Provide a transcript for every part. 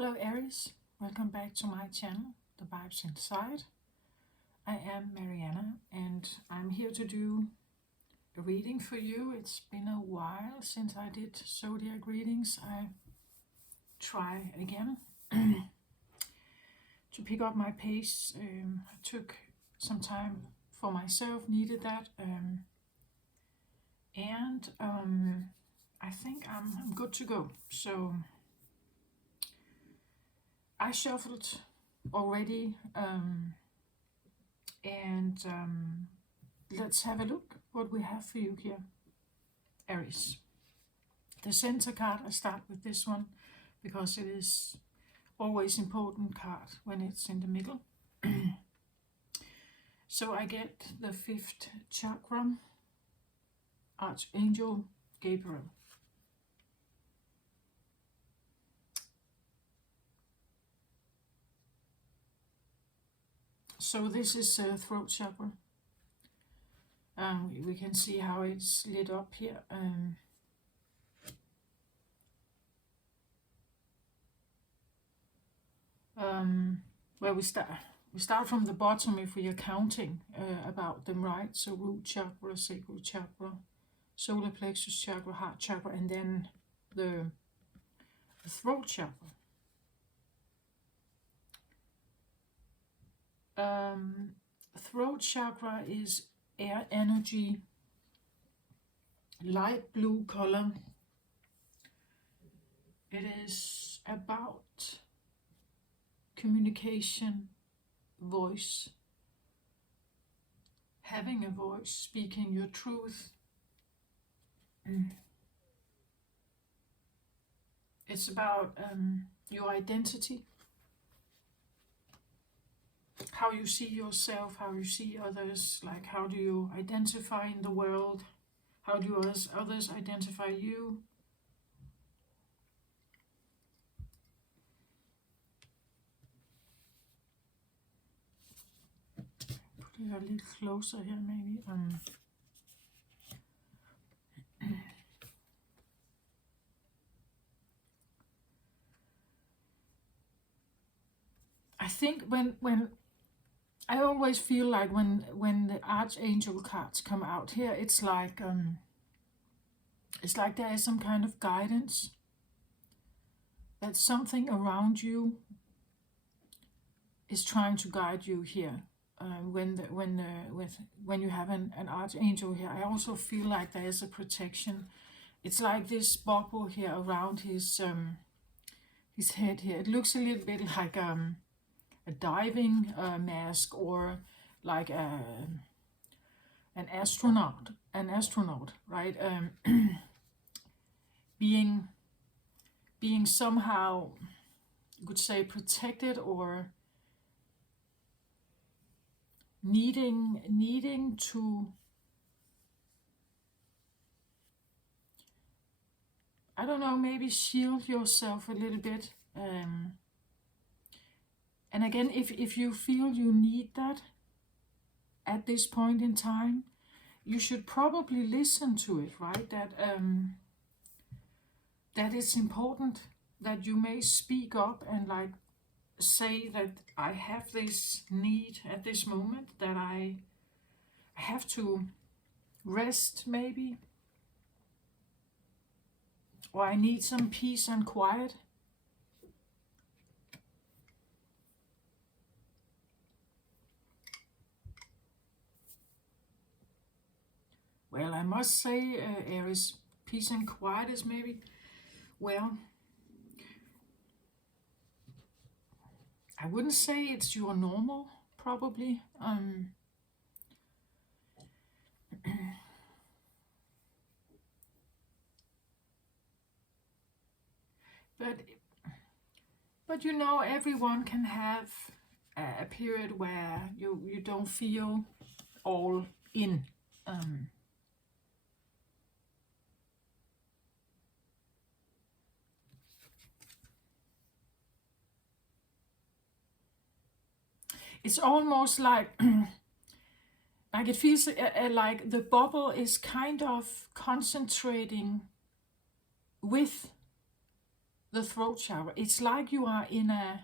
Hello Aries, welcome back to my channel, The Vibes Inside. I am Mariana and I'm here to do a reading for you. It's been a while since I did zodiac readings. I try again to pick up my pace. I took some time for myself, needed that, and I think I'm good to go. So I shuffled already, and let's have a look what we have for you here, Aries. The center card, I start with this one because it is always important card when it's in the middle. So I get the 5th chakra, Archangel Gabriel. So this is throat chakra. We can see how it's lit up here. Where we start from the bottom if we are counting about them, right? So root chakra, sacral chakra, solar plexus chakra, heart chakra, and then the throat chakra. Throat chakra is air energy, light blue color. It is about communication, voice, having a voice, speaking your truth. It's about your identity, how you see yourself, how you see others, like how do you identify in the world, how do others identify you. Put it a little closer here maybe. I think when I always feel like when the Archangel cards come out here, it's like there is some kind of guidance, that something around you is trying to guide you here. When you have an Archangel here, I also feel like there is a protection. It's like this bubble here around his head here. It looks a little bit like a diving mask, or like an astronaut, right? Being somehow, you could say, protected, or needing to, I don't know, maybe shield yourself a little bit. And again, if you feel you need that at this point in time, you should probably listen to it, right? That it's important that you may speak up and like say that I have this need at this moment, that I have to rest maybe, or I need some peace and quiet. Well, I must say, Aries, peace and quiet is maybe, well, I wouldn't say it's your normal, probably. But you know, everyone can have a period where you don't feel all in. It's almost like it feels like the bubble is kind of concentrating with the throat chakra. It's like you are in a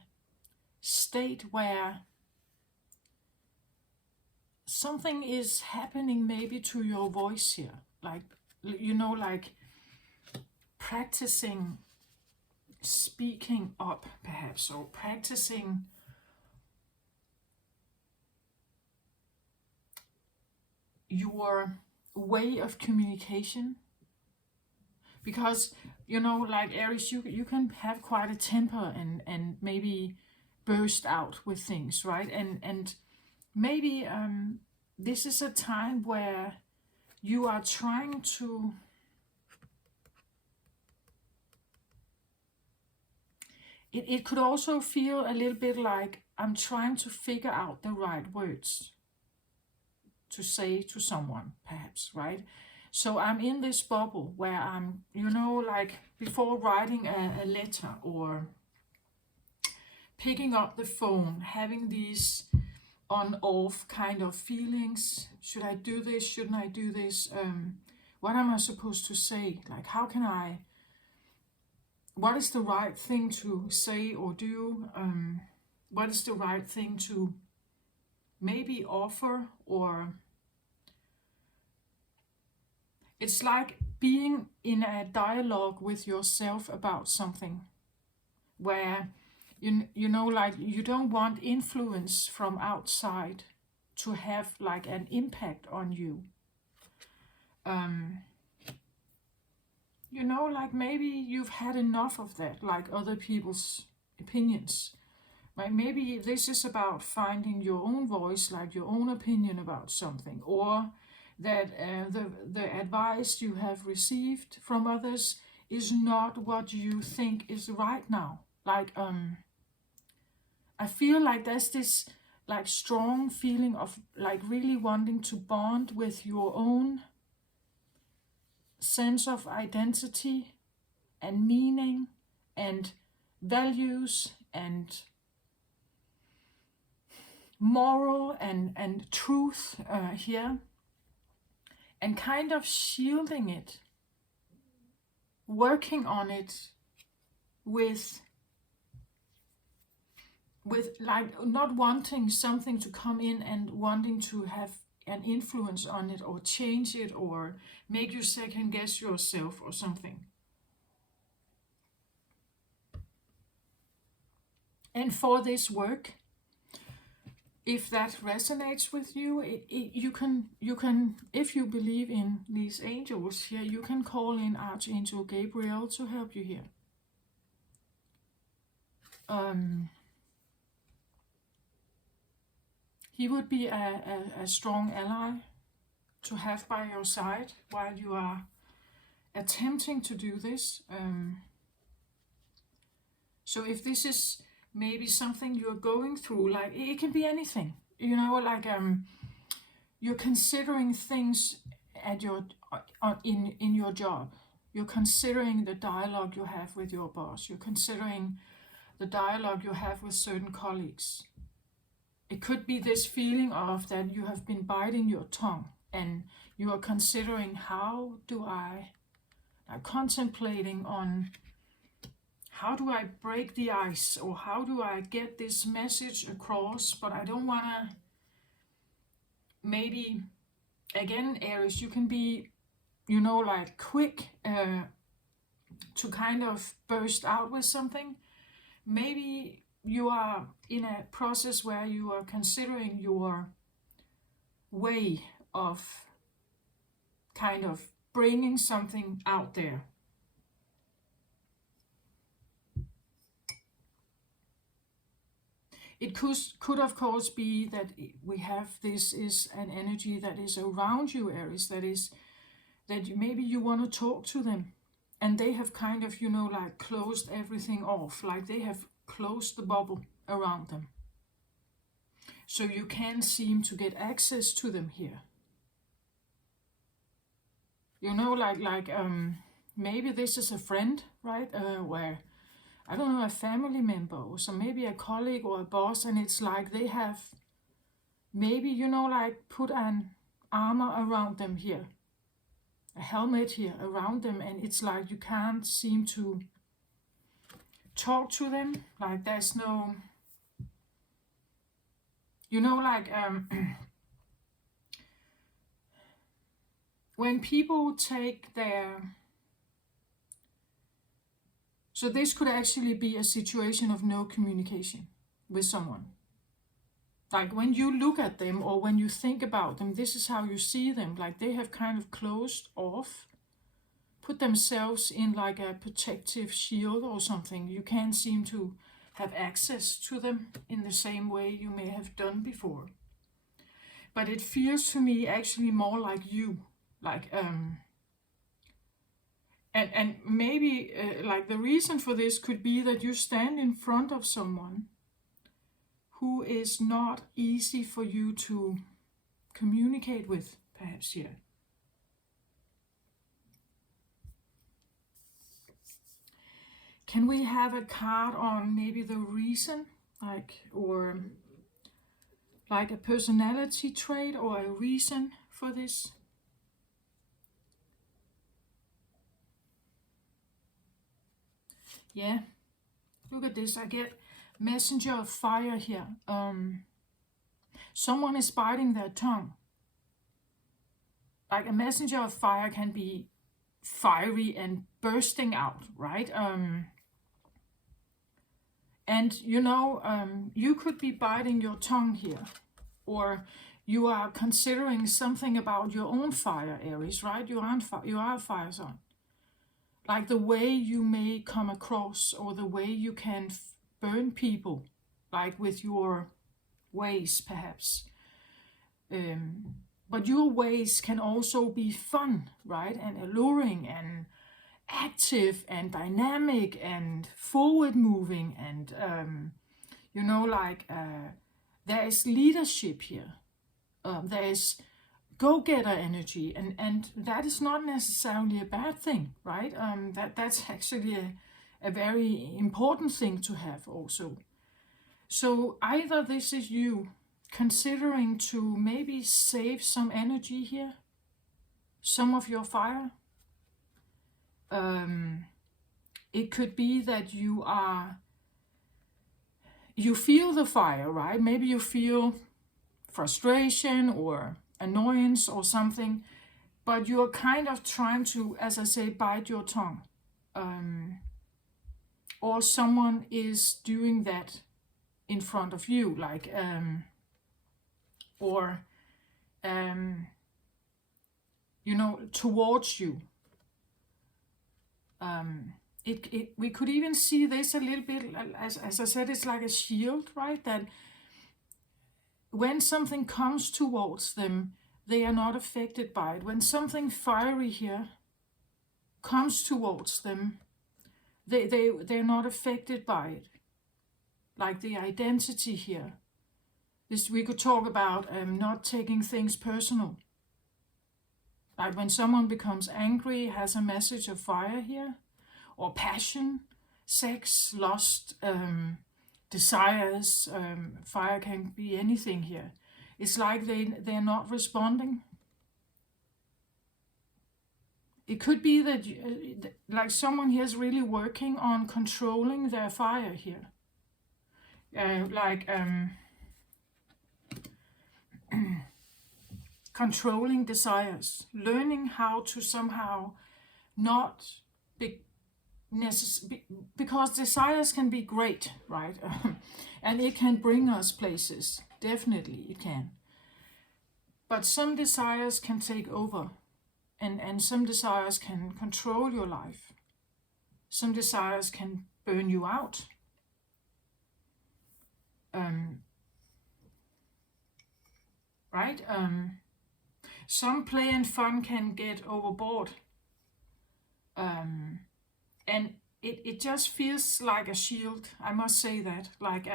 state where something is happening maybe to your voice here. Like, like practicing speaking up perhaps, or practicing your way of communication. Because, like Aries, you can have quite a temper and maybe burst out with things, right? And maybe this is a time where you are trying to it could also feel a little bit like I'm trying to figure out the right words to say to someone, perhaps, right? So I'm in this bubble where I'm, like before writing a letter or picking up the phone, having these on-off kind of feelings. Should I do this? Shouldn't I do this? What am I supposed to say? Like, what is the right thing to say or do? What is the right thing to maybe offer? Or it's like being in a dialogue with yourself about something where like you don't want influence from outside to have like an impact on you. Like maybe you've had enough of that, like other people's opinions. Like maybe this is about finding your own voice, like your own opinion about something, or that the advice you have received from others is not what you think is right now. Like I feel like there's this like strong feeling of like really wanting to bond with your own sense of identity and meaning and values and moral and truth here, and kind of shielding it, working on it with like not wanting something to come in and wanting to have an influence on it or change it or make you second guess yourself or something. And for this work, if that resonates with you, you can, if you believe in these angels here, you can call in Archangel Gabriel to help you here. He would be a strong ally to have by your side while you are attempting to do this. So if this is maybe something you're going through, like it can be anything, like you're considering things at your in your job. You're considering the dialogue you have with your boss. You're considering the dialogue you have with certain colleagues. It could be this feeling of that you have been biting your tongue and you are considering, how do I, contemplating on how do I break the ice, or how do I get this message across, but I don't want to, maybe, again, Aries, you can be, like quick to kind of burst out with something. Maybe you are in a process where you are considering your way of kind of bringing something out there. It could of course be that we have, this is an energy that is around you, Aries, that maybe you want to talk to them and they have kind of, like closed everything off, like they have closed the bubble around them. So you can't seem to get access to them here. Maybe this is a friend, right? Where, I don't know, a family member or so, maybe a colleague or a boss, and it's like they have maybe, like put an armor around them here, a helmet here around them, and it's like you can't seem to talk to them. Like there's no, you know, like when people take their, so this could actually be a situation of no communication with someone. Like when you look at them or when you think about them, this is how you see them. Like they have kind of closed off, put themselves in like a protective shield or something. You can't seem to have access to them in the same way you may have done before. But it feels to me actually more like you, like and maybe like the reason for this could be that you stand in front of someone who is not easy for you to communicate with, perhaps here. Can we have a card on maybe the reason, like, or like a personality trait or a reason for this? Yeah, look at this. I get messenger of fire here. Someone is biting their tongue. Like a messenger of fire can be fiery and bursting out, right? And you know, you could be biting your tongue here, or you are considering something about your own fire, Aries, right? You are a fire sign. Like the way you may come across, or the way you can burn people, like with your ways, perhaps. But your ways can also be fun, right? And alluring and active and dynamic and forward moving, and you know, like there is leadership here. There is go-getter energy, and that is not necessarily a bad thing, right? That's actually a very important thing to have also. So either this is you considering to maybe save some energy here, some of your fire. It could be that you feel the fire, right? Maybe you feel frustration or annoyance or something, but you're kind of trying to, as I say, bite your tongue. Or someone is doing that in front of you, like, or, you know, towards you. We could even see this a little bit, as I said, it's like a shield, right? That when something comes towards them, they are not affected by it. When something fiery here comes towards them, they're not affected by it. Like the identity here. This, we could talk about not taking things personal. Like when someone becomes angry, has a message of fire here, or passion, sex, lust, desires. Fire can be anything here. It's like they're not responding. It could be that like someone here is really working on controlling their fire here. Controlling desires, learning how to somehow not be because desires can be great, right? And it can bring us places, definitely it can. But some desires can take over, and some desires can control your life. Some desires can burn you out. Right? Some play and fun can get overboard. And it just feels like a shield, I must say that. Like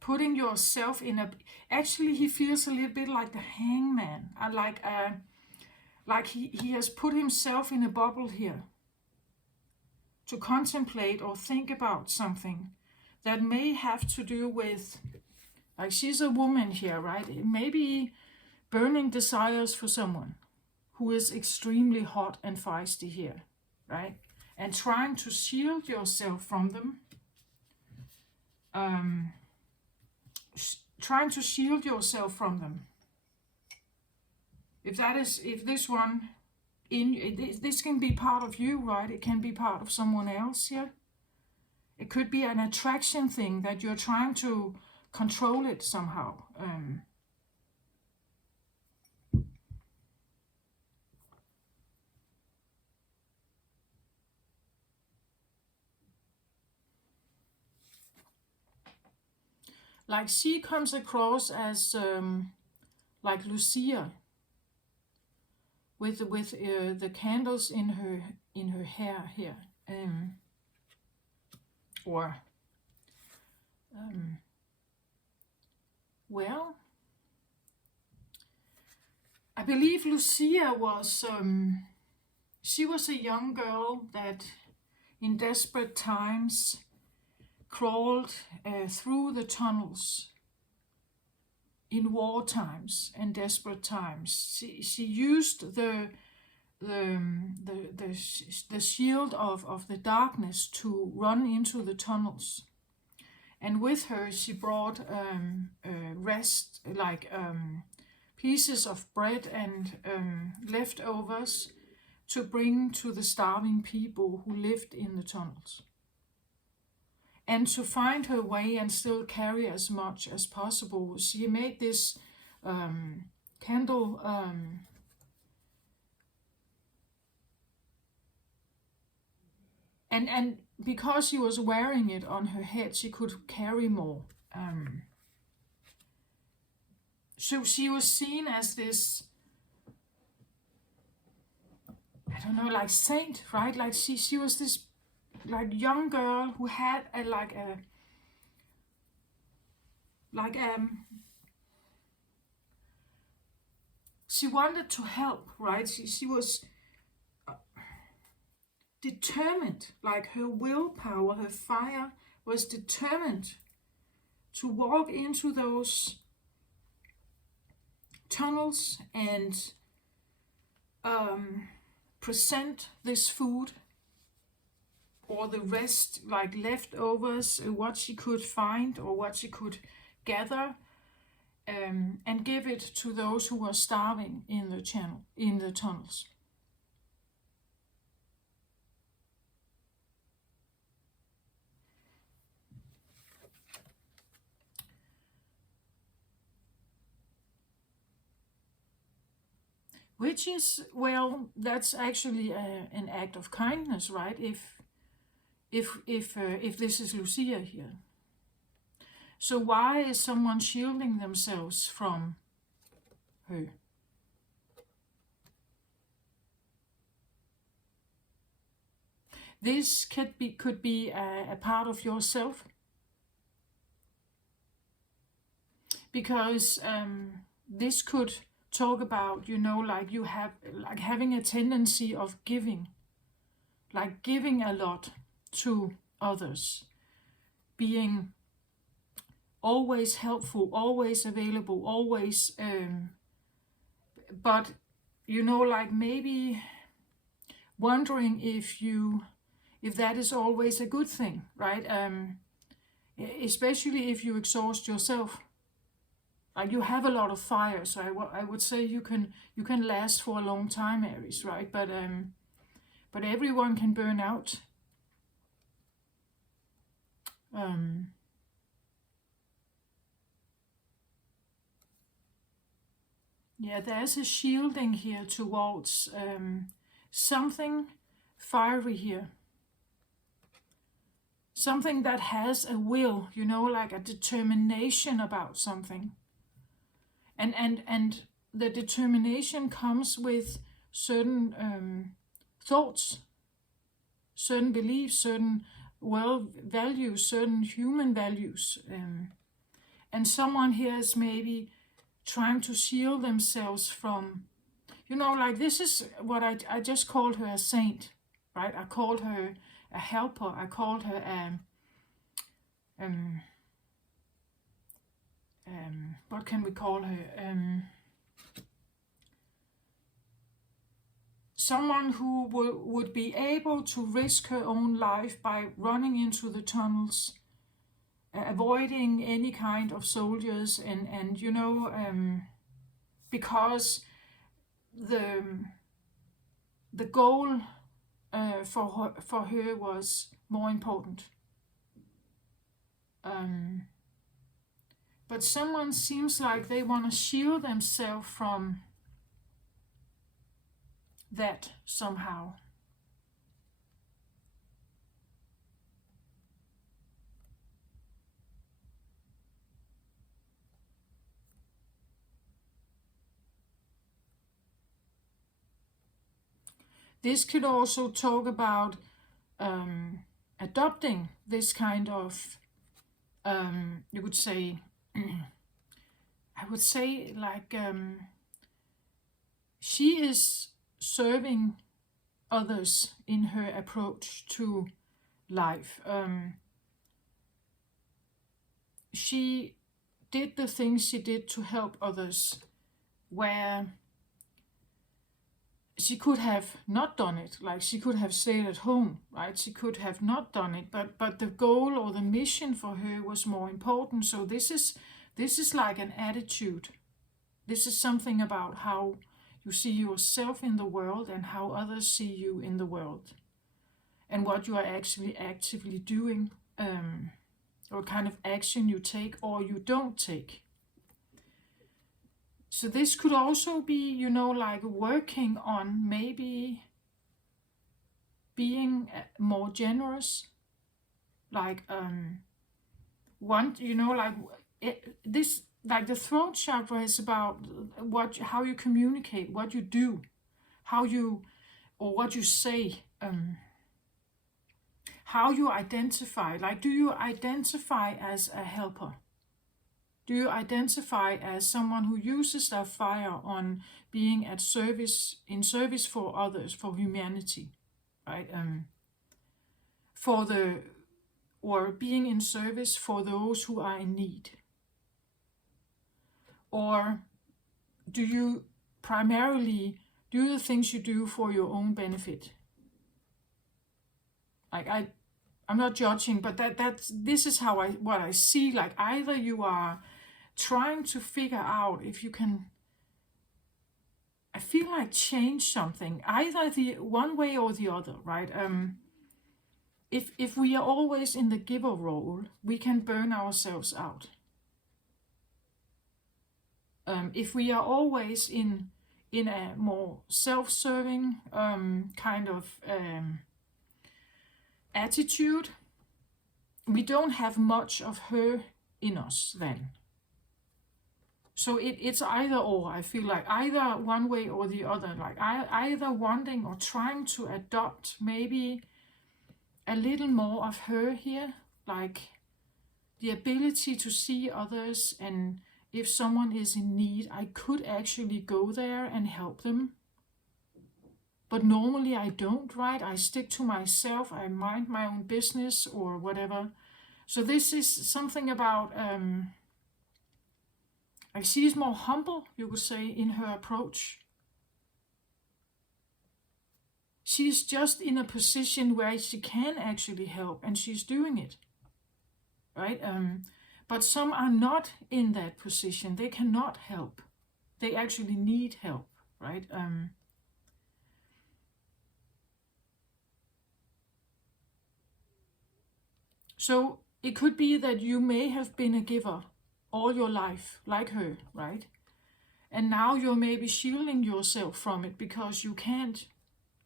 putting yourself in a... Actually, he feels a little bit like the hangman. Like he has put himself in a bubble here to contemplate or think about something that may have to do with... Like she's a woman here, right? Maybe burning desires for someone who is extremely hot and feisty here, right? and trying to shield yourself from them. Trying to shield yourself from them. If this one this can be part of you, right? It can be part of someone else here. It could be an attraction thing that you're trying to control it somehow. Like she comes across as like Lucia, with the candles in her hair here, well, I believe Lucia was she was a young girl that in desperate times crawled through the tunnels in war times and desperate times. She used the shield of the darkness to run into the tunnels. And with her she brought rest, like pieces of bread and leftovers to bring to the starving people who lived in the tunnels. And to find her way and still carry as much as possible, she made this candle and because she was wearing it on her head, she could carry more. So she was seen as this, I don't know, like saint, right? Like she was this like young girl who had she wanted to help, right? She was determined, like her willpower, her fire was determined to walk into those tunnels and present this food or the rest, like leftovers, what she could find or what she could gather, and give it to those who were starving in the tunnels. Which is, well, that's actually an act of kindness, right? If this is Lucia here. So why is someone shielding themselves from her? This could be a part of yourself, because this could talk about, like you have, like having a tendency of giving, like giving a lot to others, being always helpful, always available, always, but like maybe wondering if that is always a good thing, right? Especially if you exhaust yourself. Like you have a lot of fire, so I would say you can last for a long time, Aries, right? But everyone can burn out. Yeah, there's a shielding here towards something fiery here. Something that has a will, like a determination about something. And the determination comes with certain thoughts, certain beliefs, certain values, certain human values. And someone here is maybe trying to shield themselves from, like this is what I just called her a saint, right? I called her a helper. I called her what can we call her? someone who would be able to risk her own life by running into the tunnels, avoiding any kind of soldiers, and because the goal for her was more important. But someone seems like they want to shield themselves from that somehow. This could also talk about adopting this kind of, you could say, I would say like she is serving others in her approach to life. She did the things she did to help others, where she could have not done it. Like she could have stayed at home, right? She could have not done it, but the goal or the mission for her was more important. So this is like an attitude. This is something about how you see yourself in the world and how others see you in the world, and what you are actually actively doing, or kind of action you take or you don't take. So this could also be, like working on maybe being more generous, like this, like the throat chakra is about how you communicate, what you do, or what you say, how you identify. Like, do you identify as a helper? Do you identify as someone who uses their fire on being in service for others, for humanity, right? Or being in service for those who are in need? Or do you primarily do the things you do for your own benefit? Like I'm not judging, but this is what I see. Like either you are trying to figure out if you can, I feel like, change something, either the one way or the other, right? If we are always in the giver role, we can burn ourselves out. If we are always in a more self-serving kind of attitude, we don't have much of her in us then. So it's either or. I feel like either one way or the other. Like either wanting or trying to adopt maybe a little more of her here, like the ability to see others, and if someone is in need, I could actually go there and help them. But normally I don't, right? I stick to myself, I mind my own business or whatever. So this is something about, like she's more humble, you could say, in her approach. She's just in a position where she can actually help, and she's doing it, right? But some are not in that position. They cannot help. They actually need help, right? So it could be that you may have been a giver all your life, like her, right? And now you're maybe shielding yourself from it because you can't.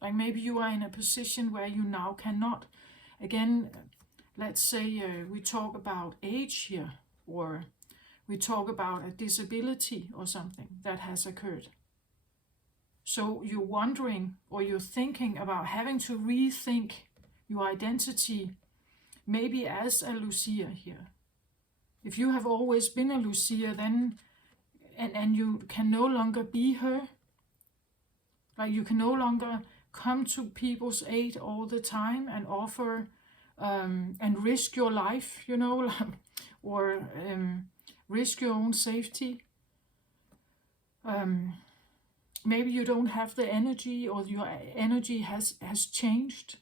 Like maybe you are in a position where you now cannot. Again, let's say we talk about age here, or we talk about a disability or something that has occurred. So you're wondering, or you're thinking about having to rethink your identity, maybe as a Lucia here. If you have always been a Lucia, then and you can no longer be her, like you can no longer come to people's aid all the time and offer and risk your life, or risk your own safety. maybe you don't have the energy, or your energy has changed.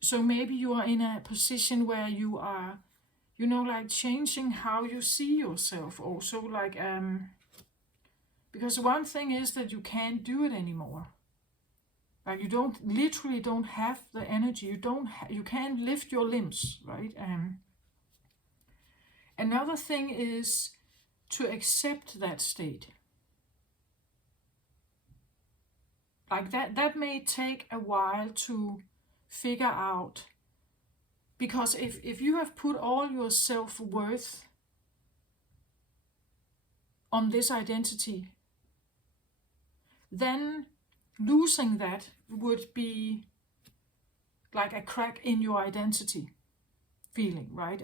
So maybe you are in a position where you are, like changing how you see yourself also, like, because one thing is that you can't do it anymore. Like you literally don't have the energy. You can't lift your limbs, right? Another thing is to accept that state. Like that may take a while to figure out, because if you have put all your self-worth on this identity, then losing that would be like a crack in your identity feeling, right?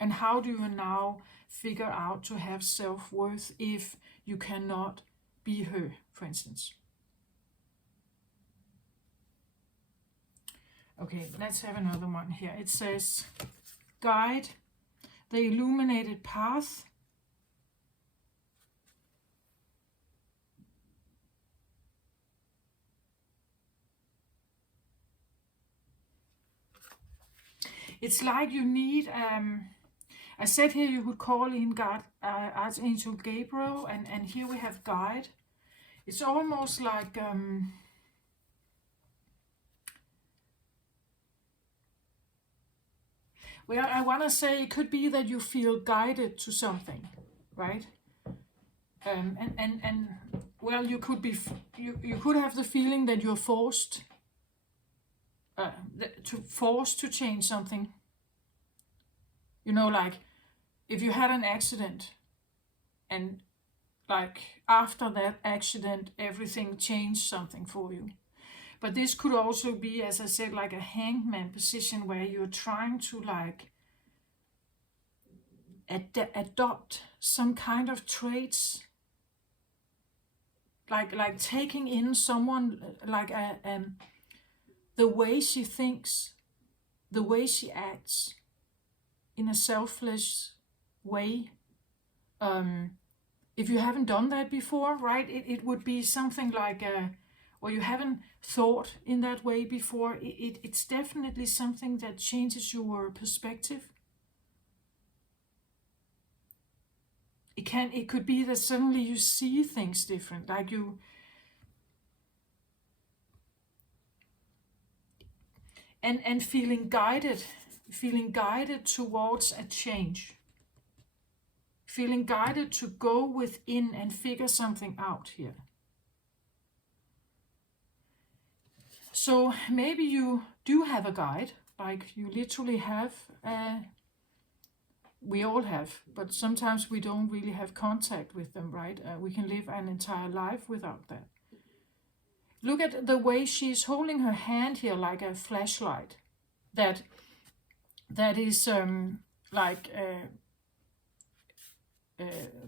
And how do you now figure out to have self-worth if you cannot be her, for instance? Okay, let's have another one here. It says, guide the illuminated path. It's like you need, I said here you could call in God, Archangel Gabriel, and here we have guide. It's almost like, well, I want to say it could be that you feel guided to something, right? And well, you could be, you could have the feeling that you're forced to change something. Like if you had an accident, and like after that accident, everything changed something for you. But this could also be, as I said, like a hangman position where you're trying to like adopt some kind of traits, like taking in someone, like the way she thinks, the way she acts in a selfless way. If you haven't done that before, right, it would be something like or you haven't thought in that way before, it's definitely something that changes your perspective. It could be that suddenly you see things different, like you, and feeling guided towards a change, feeling guided to go within and figure something out here. So maybe you do have a guide, like you literally have, we all have, but sometimes we don't really have contact with them, right? We can live an entire life without that. Look at the way she's holding her hand here, like a flashlight that is like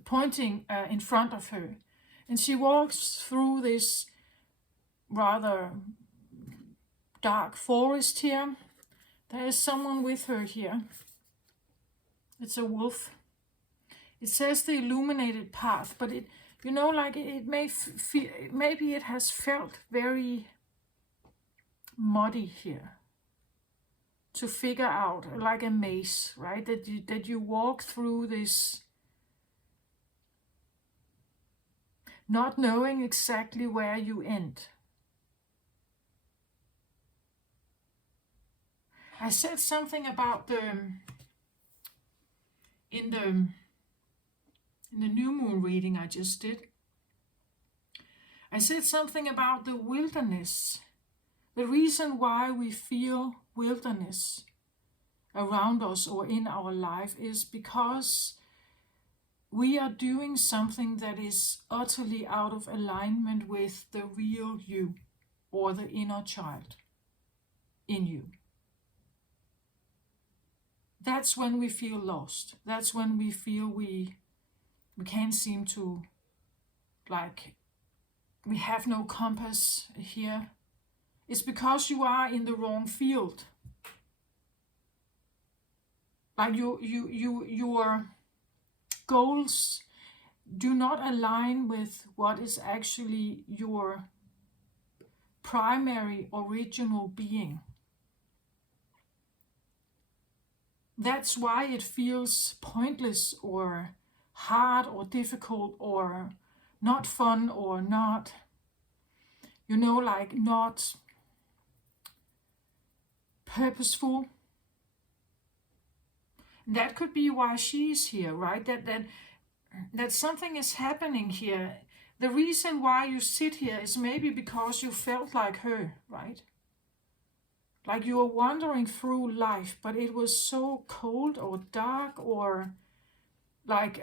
pointing in front of her. And she walks through this rather dark forest here. There is someone with her here. It's a wolf. It says the illuminated path, but it, like it may feel, maybe it has felt very muddy here to figure out, like a maze, right? That you walk through this, not knowing exactly where you end. I said something about in the new moon reading I just did. I said something about the wilderness. The reason why we feel wilderness around us or in our life is because we are doing something that is utterly out of alignment with the real you, or the inner child in you. That's when we feel lost. That's when we feel we can't seem to, like, we have no compass here. It's because you are in the wrong field. Like your goals do not align with what is actually your primary original being. That's why it feels pointless or hard or difficult or not fun or not, like not purposeful. That could be why she's here, right? That something is happening here. The reason why you sit here is maybe because you felt like her, right? Like you were wandering through life, but it was so cold or dark or like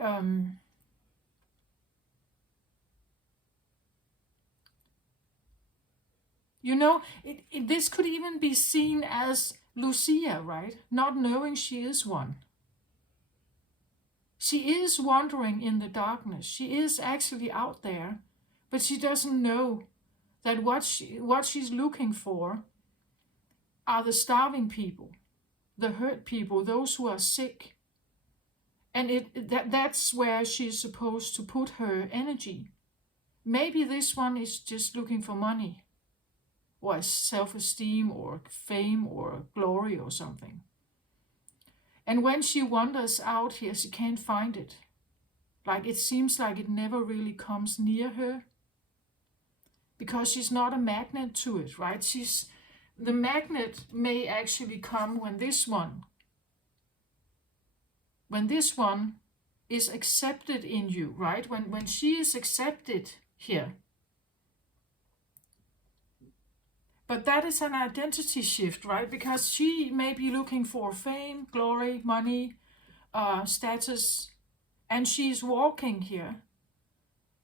this could even be seen as Lucia, right? Not knowing she is one. She is wandering in the darkness. She is actually out there, but she doesn't know that what she's looking for are the starving people, the hurt people, those who are sick. And that's where she's supposed to put her energy. Maybe this one is just looking for money, or self-esteem, or fame, or glory, or something. And when she wanders out here, she can't find it. Like it seems like it never really comes near her, because she's not a magnet to it, right? The magnet may actually come when this one is accepted in you, right? When she is accepted here. But that is an identity shift, right? Because she may be looking for fame, glory, money, status, and she's walking here.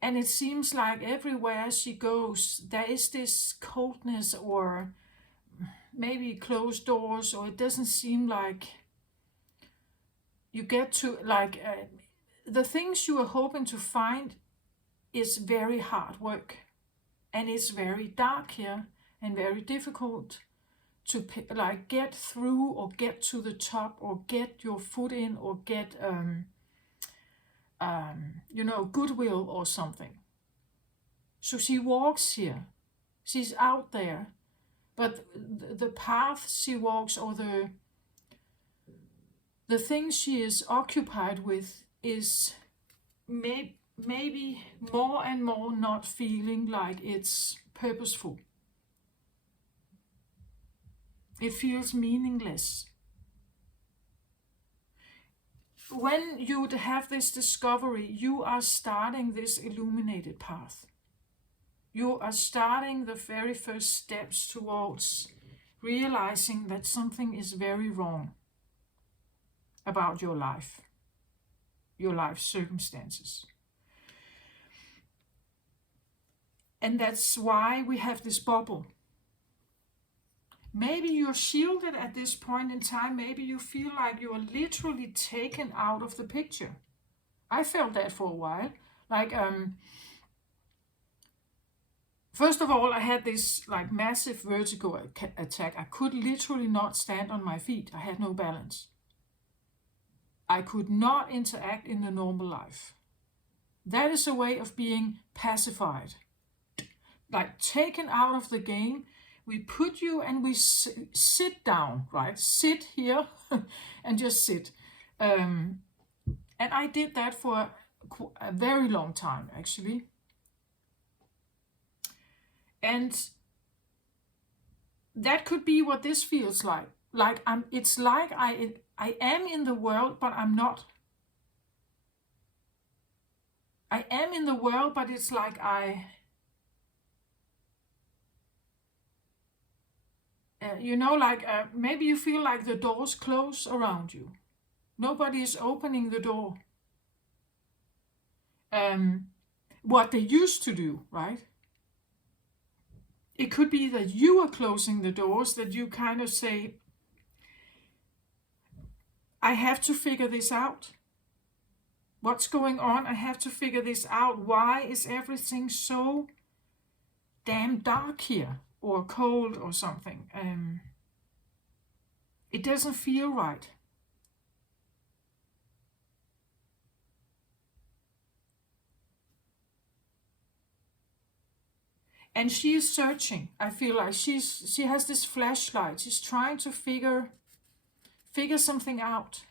And it seems like everywhere she goes, there is this coldness or maybe closed doors, or it doesn't seem like you get to, like, the things you are hoping to find is very hard work. And it's very dark here and very difficult to like get through or get to the top or get your foot in or get goodwill or something. So she walks here, she's out there, but the path she walks, or the thing she is occupied with, is maybe more and more not feeling like it's purposeful. It feels meaningless. When you have this discovery, you are starting this illuminated path. You are starting the very first steps towards realizing that something is very wrong about your life circumstances. And that's why we have this bubble. Maybe you're shielded at this point in time. Maybe you feel like you are literally taken out of the picture. I felt that for a while. Like, first of all, I had this like massive vertigo attack. I could literally not stand on my feet. I had no balance. I could not interact in the normal life. That is a way of being pacified. Like taken out of the game. We put you and we sit down, right? Sit here and just sit. And I did that for a very long time, actually. And that could be what this feels like. Like it's like I am in the world, but I'm not. I am in the world, but it's like maybe you feel like the doors close around you. Nobody is opening the door. What they used to do, right? It could be that you are closing the doors, that you kind of say, I have to figure this out. What's going on? I have to figure this out. Why is everything so damn dark here? Or cold or something. It doesn't feel right. And she is searching. I feel like she has this flashlight. She's trying to figure something out.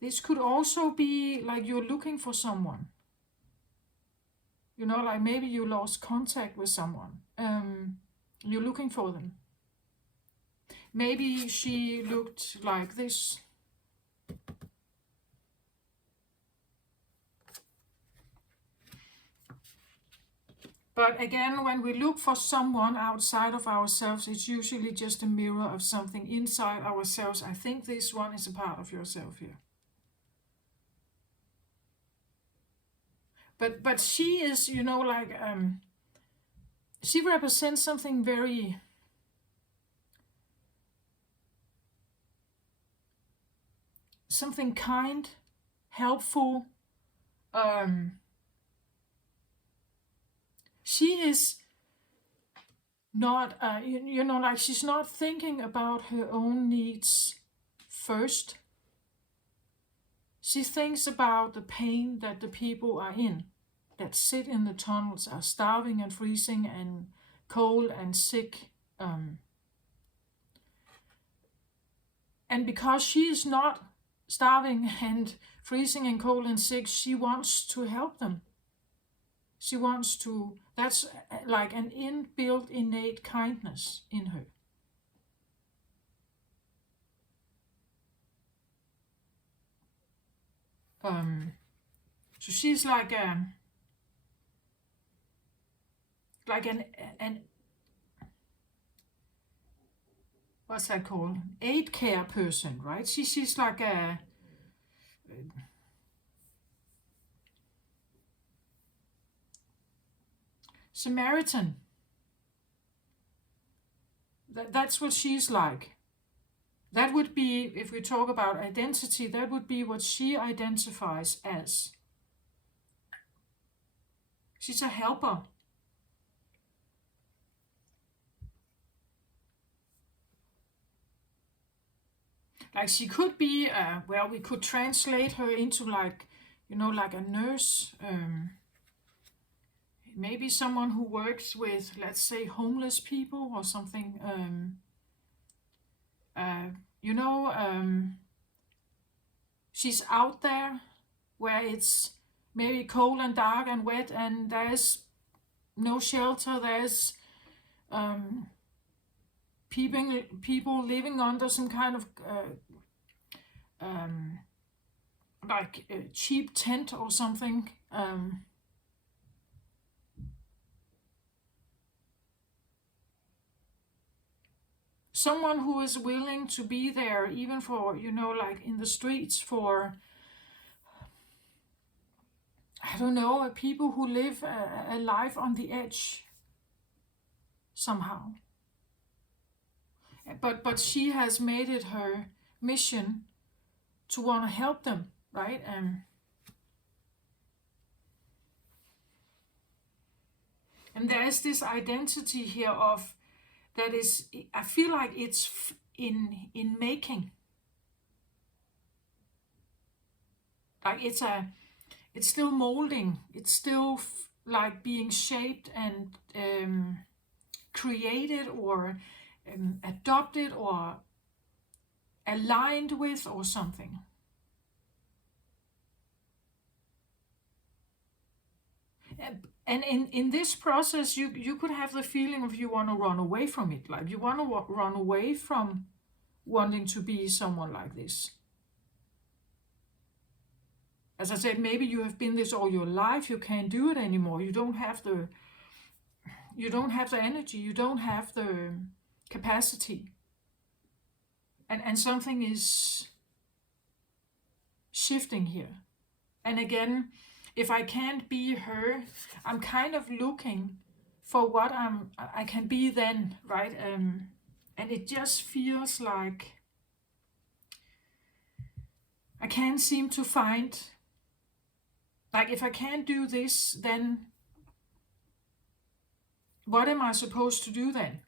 This could also be like you're looking for someone. You know, like maybe you lost contact with someone. You're looking for them. Maybe she looked like this. But again, when we look for someone outside of ourselves, it's usually just a mirror of something inside ourselves. I think this one is a part of yourself here. But she is, you know, like she represents something very something kind, helpful. She is not, you know, like she's not thinking about her own needs first. She thinks about the pain that the people are in, that sit in the tunnels, are starving and freezing and cold and sick. And because she is not starving and freezing and cold and sick, she wants to help them. She wants to, that's like an inbuilt innate kindness in her. So she's like an what's that called? Aid care person, right? She's like a Samaritan. That's what she's like. That would be, if we talk about identity, that would be what she identifies as. She's a helper. Like she could be, well, we could translate her into like, you know, like a nurse. Maybe someone who works with, let's say, homeless people or something. You know, she's out there where it's maybe cold and dark and wet and there's no shelter. There's people living under some kind of like a cheap tent or something. Someone who is willing to be there, even for, you know, like in the streets for, I don't know, people who live a life on the edge somehow. But she has made it her mission to want to help them, right? And there is this identity here of that is, I feel like it's in making. Like it's still molding. It's still like being shaped and created or adopted or aligned with or something. And in this process, you could have the feeling of you want to run away from it. Like you want to run away from wanting to be someone like this. As I said, maybe you have been this all your life. You can't do it anymore. You don't have the energy. You don't have the capacity. And something is shifting here. And again, if I can't be her, I'm kind of looking for what I can be then, right? And it just feels like I can't seem to find, like if I can't do this, then what am I supposed to do then?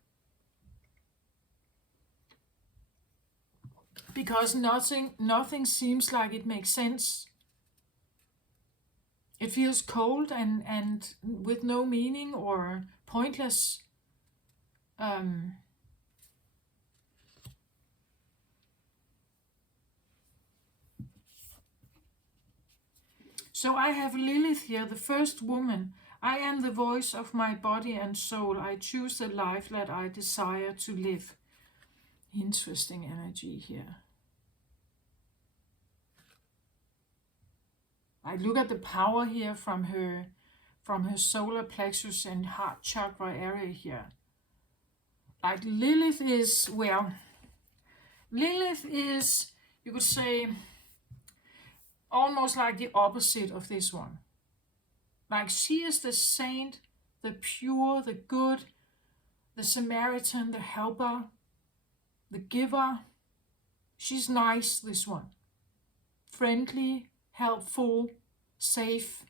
Because nothing seems like it makes sense It feels cold and with no meaning or pointless. So I have Lilith here, the first woman. I am the voice of my body and soul. I choose the life that I desire to live. Interesting energy here. I look at the power here from her solar plexus and heart chakra area here. Like Lilith is, well, Lilith is, you could say, almost like the opposite of this one. Like she is the saint, the pure, the good, the Samaritan, the helper, the giver. She's nice, this one. Friendly, helpful, safe.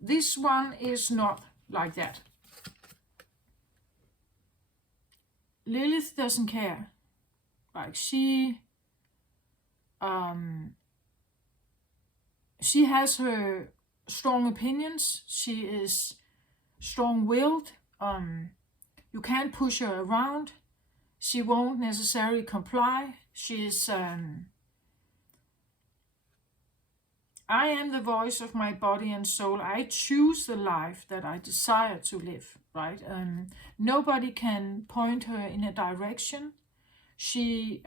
This one is not like that. Lilith doesn't care. Like she has her strong opinions. She is strong-willed. You can't push her around. She won't necessarily comply. She is I am the voice of my body and soul. I choose the life that I desire to live, right? Nobody can point her in a direction. She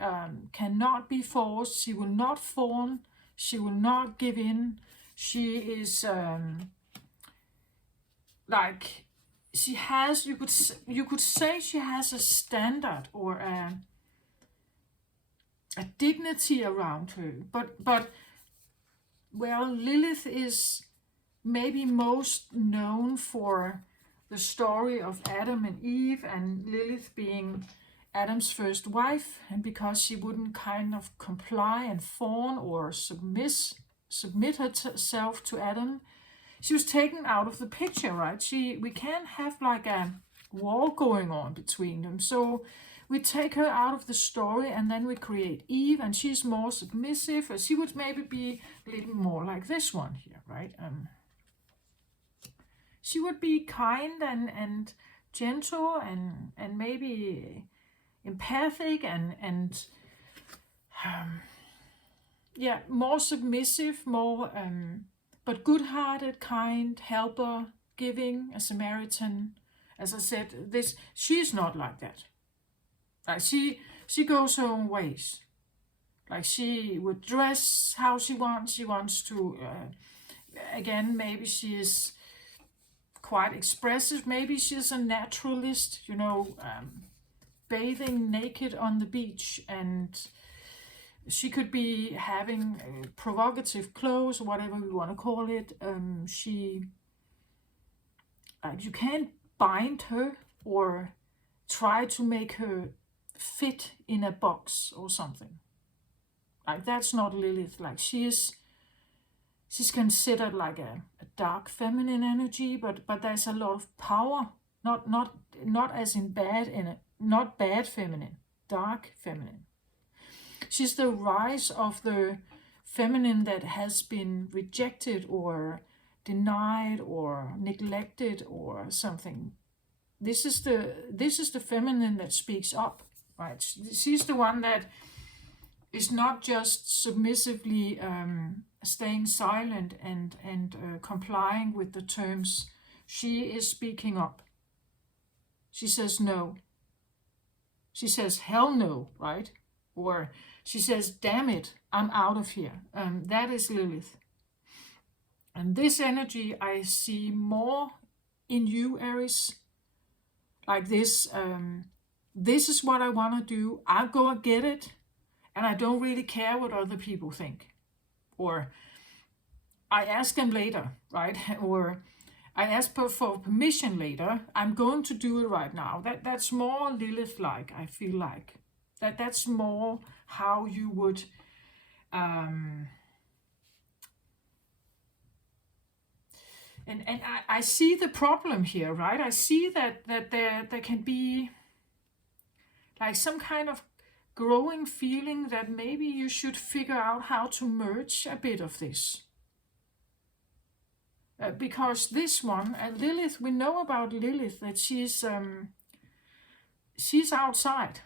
cannot be forced. She will not fawn. She will not give in. She is like, she has, you could say she has a standard or a dignity around her. But well, Lilith is maybe most known for the story of Adam and Eve, and Lilith being Adam's first wife, and because she wouldn't kind of comply and fawn or submit herself to Adam, she was taken out of the picture, right? We can't have like a war going on between them. So we take her out of the story and then we create Eve, and she's more submissive. She would maybe be a little more like this one here, right? She would be kind and gentle and maybe empathic and yeah, more submissive, more but good-hearted, kind, helper, giving, a Samaritan. As I said, she's not like that. Like she goes her own ways. Like she would dress how she wants. She wants to, again, maybe she is quite expressive. Maybe she's a naturalist, bathing naked on the beach, and she could be having provocative clothes, whatever we want to call it. You can't bind her or try to make her fit in a box or something. Like that's not Lilith. Like she's considered like a dark feminine energy, but there's a lot of power. Not as in bad in it, not bad feminine, dark feminine. She's the rise of the feminine that has been rejected or denied or neglected or something. This is the feminine that speaks up, right? She's the one that is not just submissively staying silent and complying with the terms. She is speaking up. She says no. She says hell no, right? Or she says, damn it, I'm out of here. That is Lilith. And this energy I see more in you, Aries. Like this, this is what I want to do. I'll go and get it. And I don't really care what other people think. Or I ask them later, right? Or I ask for permission later. I'm going to do it right now. That's more Lilith-like, I feel like. That's more how you would and I see the problem here, right? I see that there can be like some kind of growing feeling that maybe you should figure out how to merge a bit of this. Because this one, Lilith, we know about Lilith that she's outside.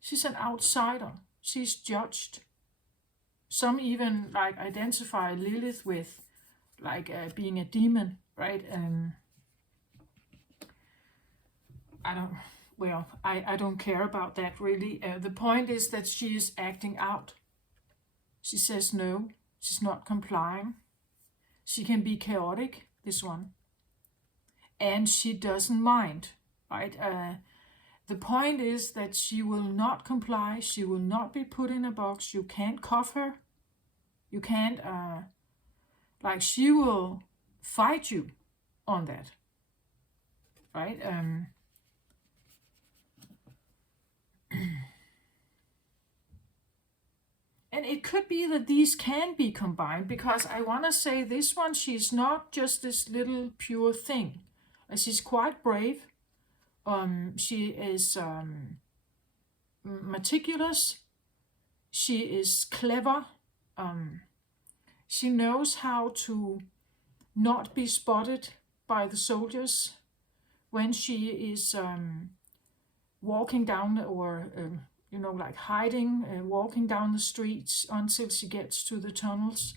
She's an outsider. She's judged. Some even like identify Lilith with like being a demon, right? I don't care about that really. The point is that she is acting out. She says no. She's not complying. She can be chaotic, this one. And she doesn't mind, right? The point is that she will not comply. She will not be put in a box. You can't cuff her. You can't, she will fight you on that, right? And it could be that these can be combined, because I want to say this one, she's not just this little pure thing. She's quite brave. She is meticulous. She is clever. She knows how to not be spotted by the soldiers when she is walking down or hiding, walking down the streets until she gets to the tunnels.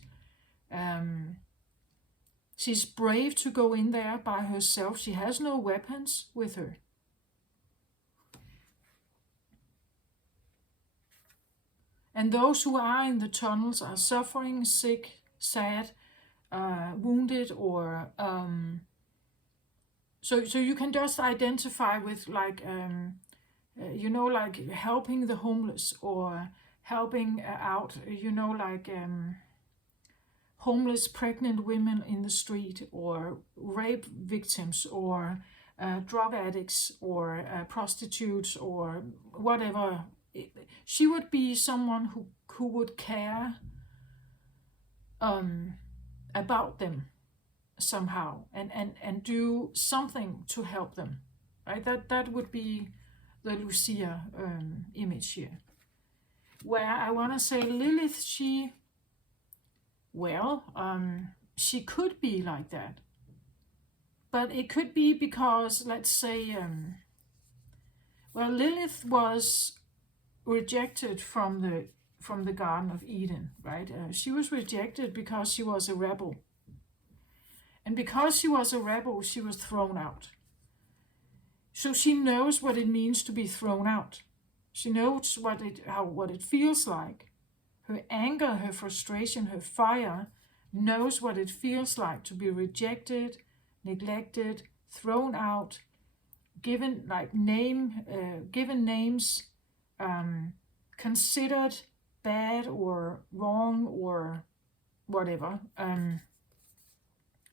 She's brave to go in there by herself. She has no weapons with her. And those who are in the tunnels are suffering, sick, sad, wounded, or so you can just identify with helping the homeless, or helping out, homeless pregnant women in the street, or rape victims, or drug addicts, or prostitutes, or whatever. She would be someone who would care about them somehow, and do something to help them, right? That would be the Lucia image here, where I want to say Lilith, she could be like that, but it could be because, let's say, Lilith was rejected from the Garden of Eden, right? She was rejected because she was a rebel. And because she was a rebel, she was thrown out. So she knows what it means to be thrown out. She knows what it feels like. Her anger, her frustration, her fire knows what it feels like to be rejected, neglected, thrown out, given names, considered bad or wrong or whatever.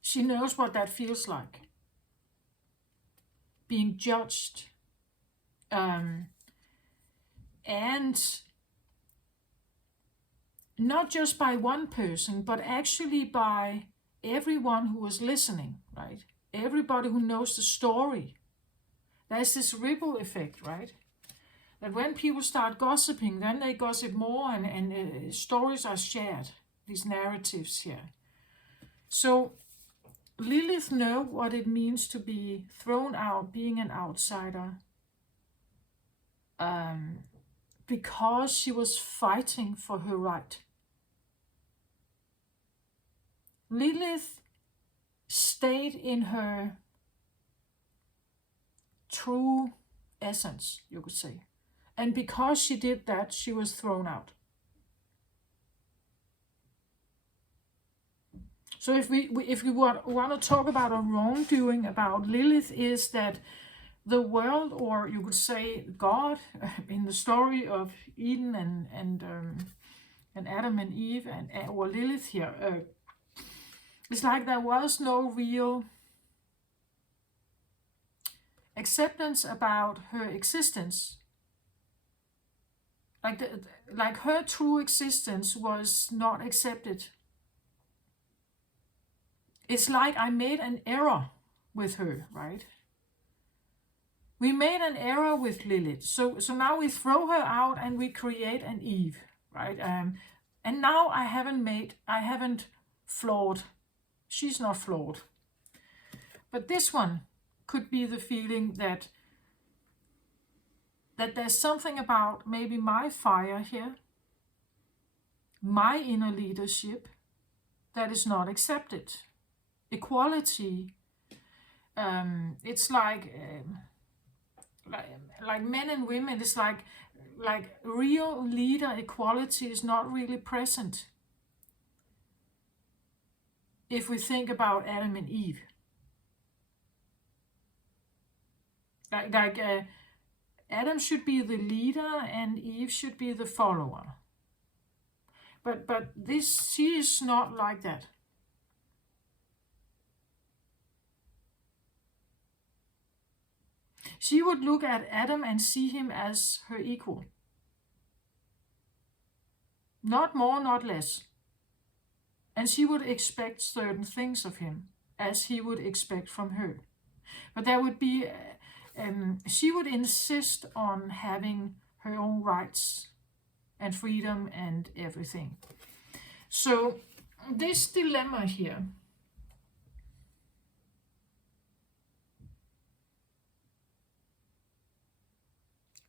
She knows what that feels like. Being judged. And not just by one person, but actually by everyone who was listening, right? Everybody who knows the story. There's this ripple effect, right? That when people start gossiping, then they gossip more, and stories are shared, these narratives here. So Lilith knows what it means to be thrown out, being an outsider, because she was fighting for her right. Lilith stayed in her true essence, you could say. And because she did that, she was thrown out. So if we want to talk about a wrongdoing about Lilith, is that the world, or you could say God, in the story of Eden and Adam and Eve, or Lilith here, it's like there was no real acceptance about her existence. Like her true existence was not accepted. It's like I made an error with her, right? We made an error with Lilith. So now we throw her out and we create an Eve, right? And now I haven't flawed she's not flawed. But this one could be the feeling that there's something about maybe my fire here, my inner leadership, that is not accepted. Equality, it's like men and women, it's like real leader equality is not really present if we think about Adam and Eve. Adam should be the leader and Eve should be the follower. But she is not like that. She would look at Adam and see him as her equal. Not more, not less. And she would expect certain things of him, as he would expect from her. But there would be, she would insist on having her own rights and freedom and everything. So this dilemma here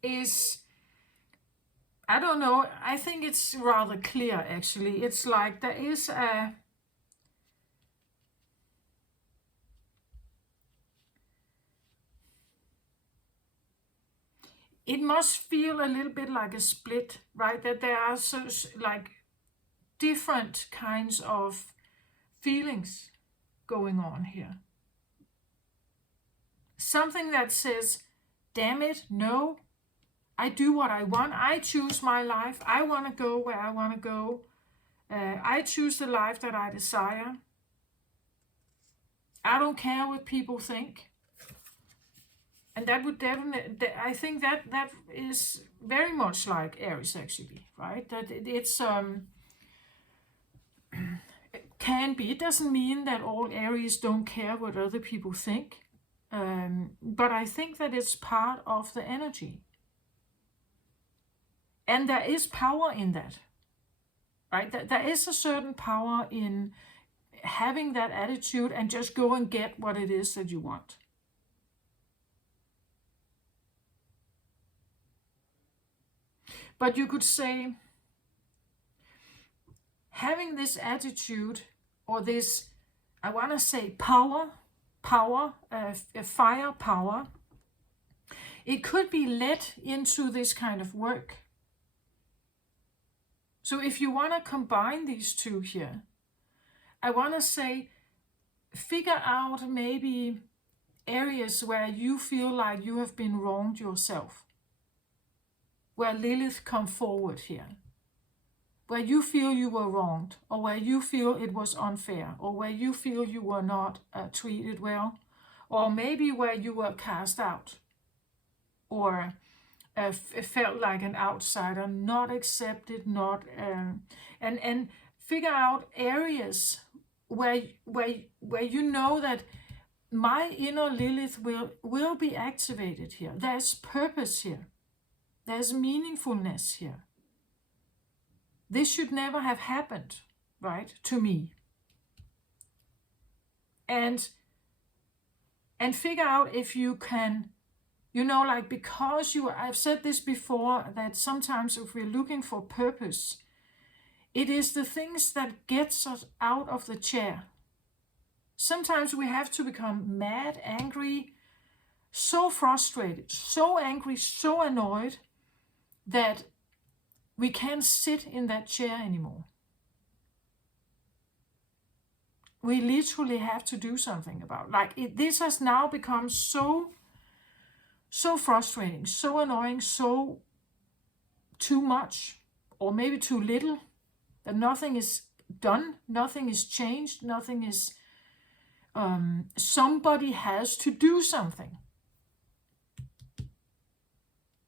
is, I don't know, I think it's rather clear actually. It's like there is a, it must feel a little bit like a split, right? That there are so like different kinds of feelings going on here. Something that says, damn it, no, I do what I want. I choose my life. I want to go where I want to go. I choose the life that I desire. I don't care what people think. And that would definitely, I think that is very much like Aries actually, right? That it's can be. It doesn't mean that all Aries don't care what other people think. But I think that it's part of the energy. And there is power in that, right? There is a certain power in having that attitude and just go and get what it is that you want. But you could say, having this attitude or this, I want to say firepower, it could be led into this kind of work. So if you want to combine these two here, I want to say, figure out maybe areas where you feel like you have been wronged yourself. Where Lilith come forward here. Where you feel you were wronged, or where you feel it was unfair, or where you feel you were not treated well, or maybe where you were cast out, or felt like an outsider, not accepted, not and figure out areas where you know that my inner Lilith will be activated here. There's purpose here. There's meaningfulness here. This should never have happened, right, to me. And figure out if you can, you know, like, because I've said this before, that sometimes if we're looking for purpose, it is the things that gets us out of the chair. Sometimes we have to become mad, angry, so frustrated, so angry, so annoyed that we can't sit in that chair anymore. We literally have to do something about it. Like this has now become so frustrating, so annoying, so too much, or maybe too little, that nothing is done, nothing is changed, nothing is, somebody has to do something.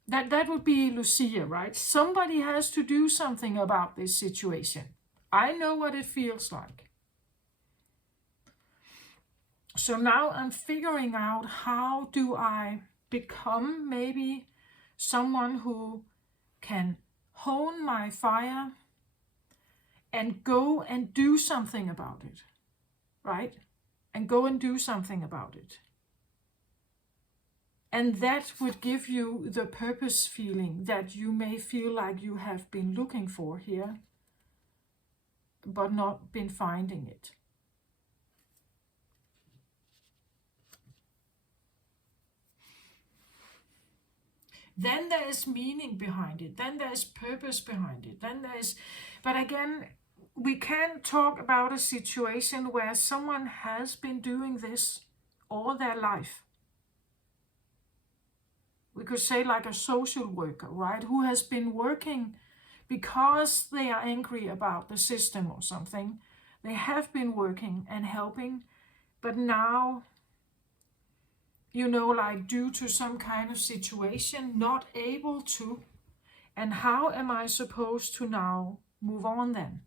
That would be Lucia, right? Somebody has to do something about this situation. I know what it feels like. So now I'm figuring out, how do I become maybe someone who can hone my fire and go and do something about it. right? And go and do something about it. And that would give you the purpose feeling that you may feel like you have been looking for here, but not been finding it. Then there is meaning behind it. Then there is purpose behind it. Then there is, but again, we can talk about a situation where someone has been doing this all their life. We could say like a social worker, right? Who has been working because they are angry about the system or something. They have been working and helping, but now, like due to some kind of situation, not able to. And how am I supposed to now move on then?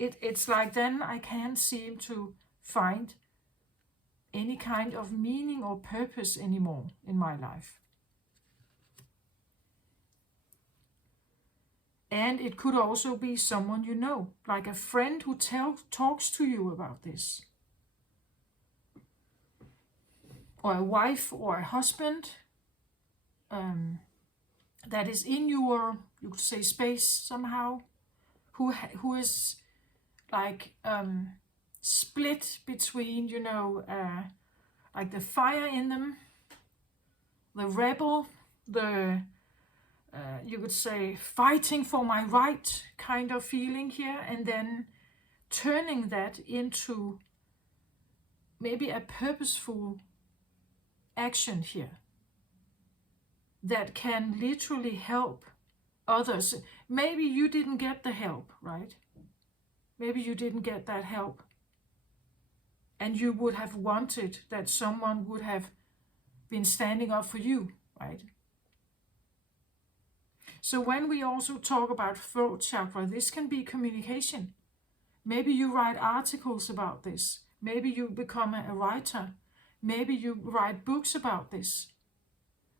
It's like then I can't seem to find any kind of meaning or purpose anymore in my life. And it could also be someone you know, like a friend who talks to you about this. Or a wife or a husband that is in your, you could say, space somehow, who is like split between, like the fire in them, the rebel, the you could say fighting for my right kind of feeling here, and then turning that into maybe a purposeful action here that can literally help others. Maybe you didn't get the help, right? Maybe you didn't get that help, and you would have wanted that someone would have been standing up for you, right? So when we also talk about throat chakra, this can be communication. Maybe you write articles about this. Maybe you become a writer. Maybe you write books about this.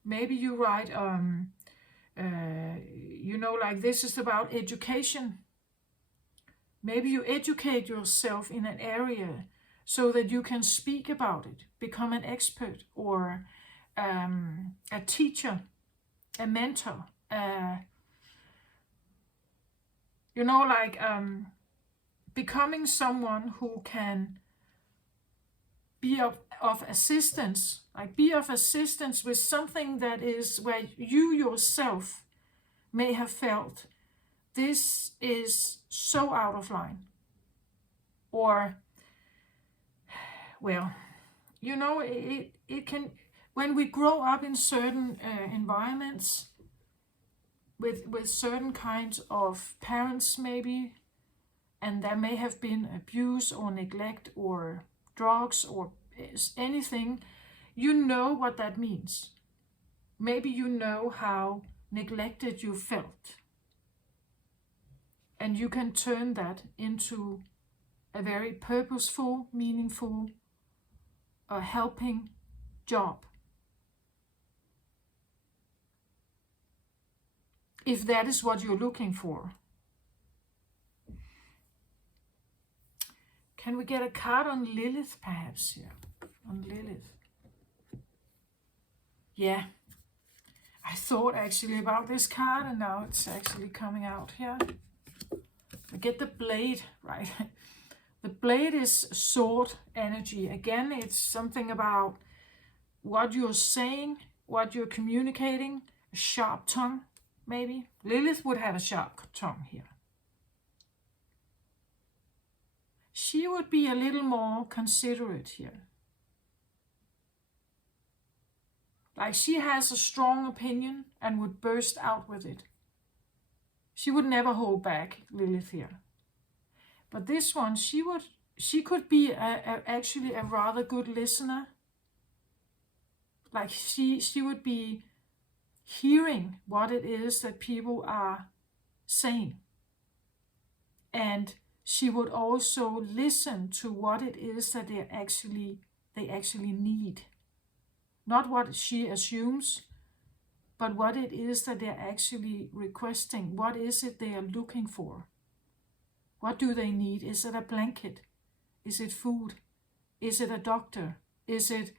Maybe you write, like this is about education. Maybe you educate yourself in an area so that you can speak about it, become an expert, or a teacher, a mentor, becoming someone who can be of assistance, with something that is where you yourself may have felt this is so out of line. Or, well, it can, when we grow up in certain environments with certain kinds of parents maybe, and there may have been abuse or neglect or drugs or anything, you know what that means. Maybe you know how neglected you felt. And you can turn that into a very purposeful, meaningful, helping job. If that is what you're looking for. Can we get a card on Lilith perhaps here? On Lilith. Yeah. I thought actually about this card and now it's actually coming out here. We get the blade, right? The blade is sword energy. Again, it's something about what you're saying, what you're communicating, a sharp tongue, maybe. Lilith would have a sharp tongue here. She would be a little more considerate here. Like she has a strong opinion and would burst out with it. She would never hold back, Lilith here. But this one, she could be actually a rather good listener. Like she would be hearing what it is that people are saying. And she would also listen to what it is that they actually need. Not what she assumes, but what it is that they're actually requesting. What is it they are looking for? What do they need? Is it a blanket? Is it food? Is it a doctor? Is it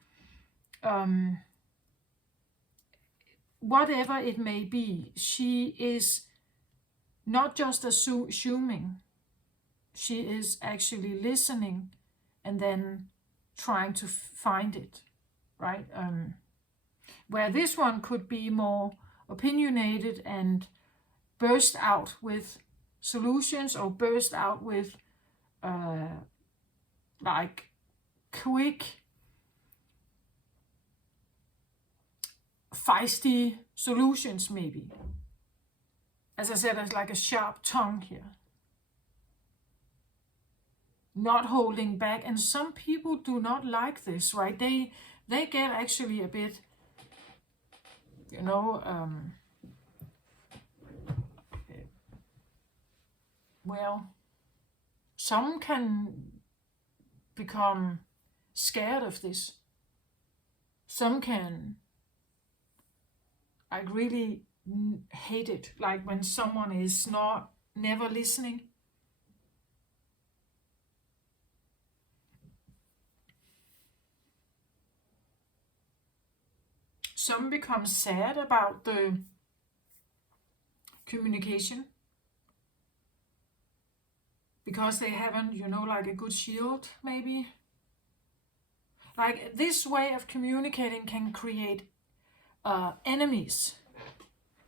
whatever it may be? She is not just assuming, she is actually listening and then trying to find it, right? Where this one could be more opinionated and burst out with solutions, or burst out with like quick, feisty solutions maybe. As I said, it's like a sharp tongue here. Not holding back. And some people do not like this, right? They get actually a bit, you know, well, some can become scared of this. Some can like really hate it, like when someone is never listening. Some become sad about the communication because they haven't, you know, like a good shield maybe. Like this way of communicating can create enemies.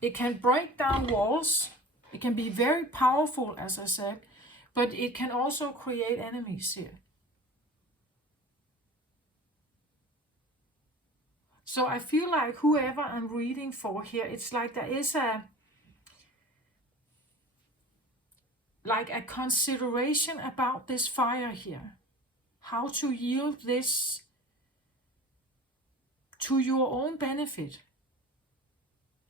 It can break down walls. It can be very powerful, as I said, but it can also create enemies here. So I feel like whoever I'm reading for here, it's like there is a consideration about this fire here. How to yield this to your own benefit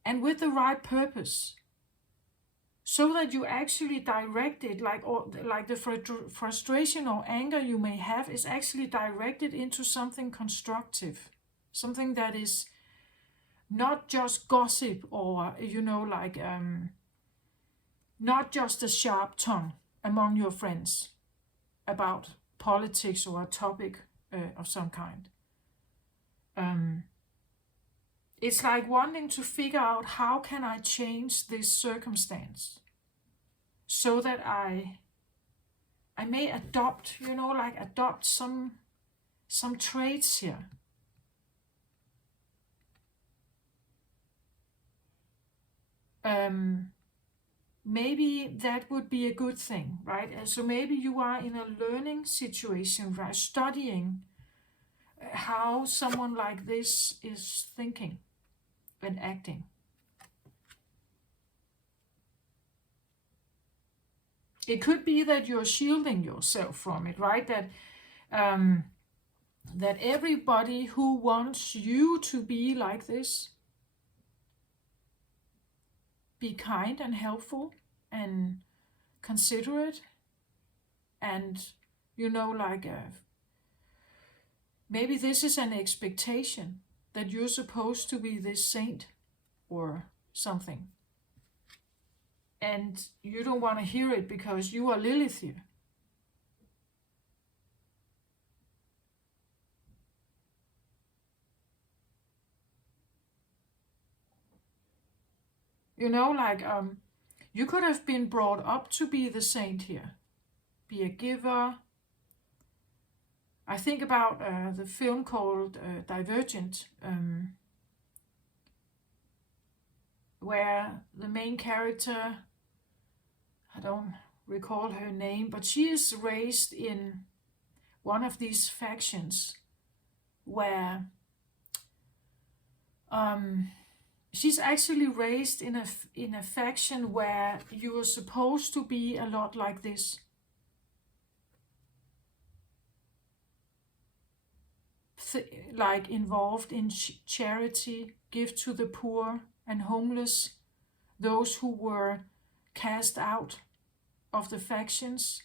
and with the right purpose, so that you actually direct it, like the frustration or anger you may have is actually directed into something constructive, something that is not just gossip, or, you know, like not just a sharp tongue among your friends about politics or a topic of some kind. It's like wanting to figure out, how can I change this circumstance so that I may adopt, you know, like adopt some traits here. Maybe that would be a good thing, right? So maybe you are in a learning situation, right? Studying how someone like this is thinking and acting. It could be that you're shielding yourself from it, right? That that everybody who wants you to be like this, be kind and helpful and considerate, and, you know, like maybe this is an expectation that you're supposed to be this saint or something, and you don't want to hear it because you are Lilith here. You know, like you could have been brought up to be the saint here, be a giver. I think about the film called Divergent, where the main character, I don't recall her name, but she is raised in one of these factions where she's actually raised in a faction where you are supposed to be a lot like this. Like involved in charity, give to the poor and homeless, those who were cast out of the factions,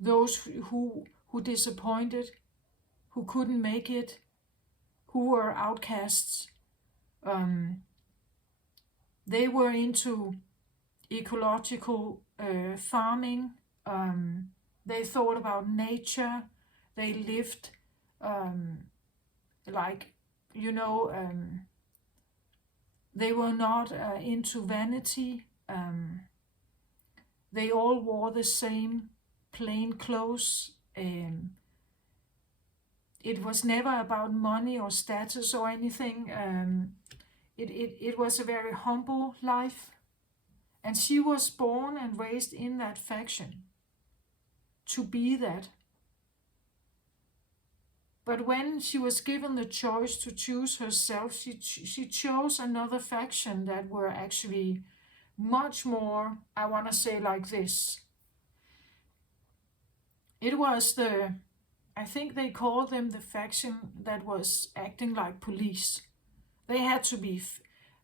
those who disappointed, who couldn't make it, who were outcasts. They were into ecological farming, They thought about nature. They lived like, you know, they were not into vanity. They all wore the same plain clothes. It was never about money or status or anything. It was a very humble life. And she was born and raised in that faction to be that. But when she was given the choice to choose herself, she chose another faction that were actually much more, I want to say like this. It was I think they called them the faction that was acting like police. They had to be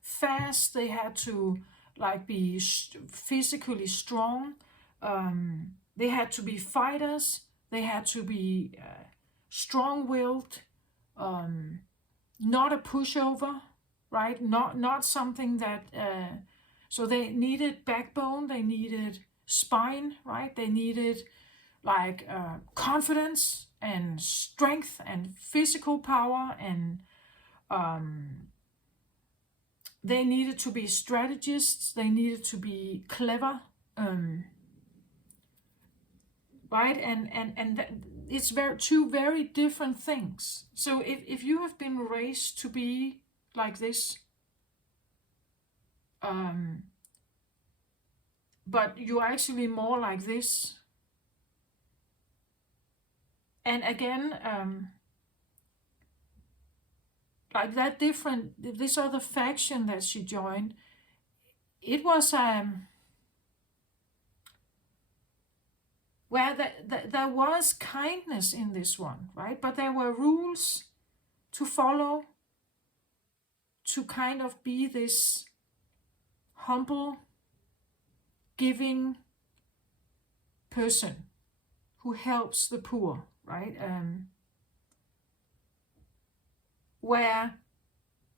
fast, they had to like be physically strong, they had to be fighters, they had to be strong-willed, not a pushover, right? Not something that, so they needed backbone, they needed spine, right? They needed like confidence and strength and physical power, and they needed to be strategists, they needed to be clever, right? And it's two very different things. So if you have been raised to be like this, but you're actually more like this, and again, like that different, this other faction that she joined, it was where there was kindness in this one, right? But there were rules to follow, to kind of be this humble, giving person who helps the poor, right? Where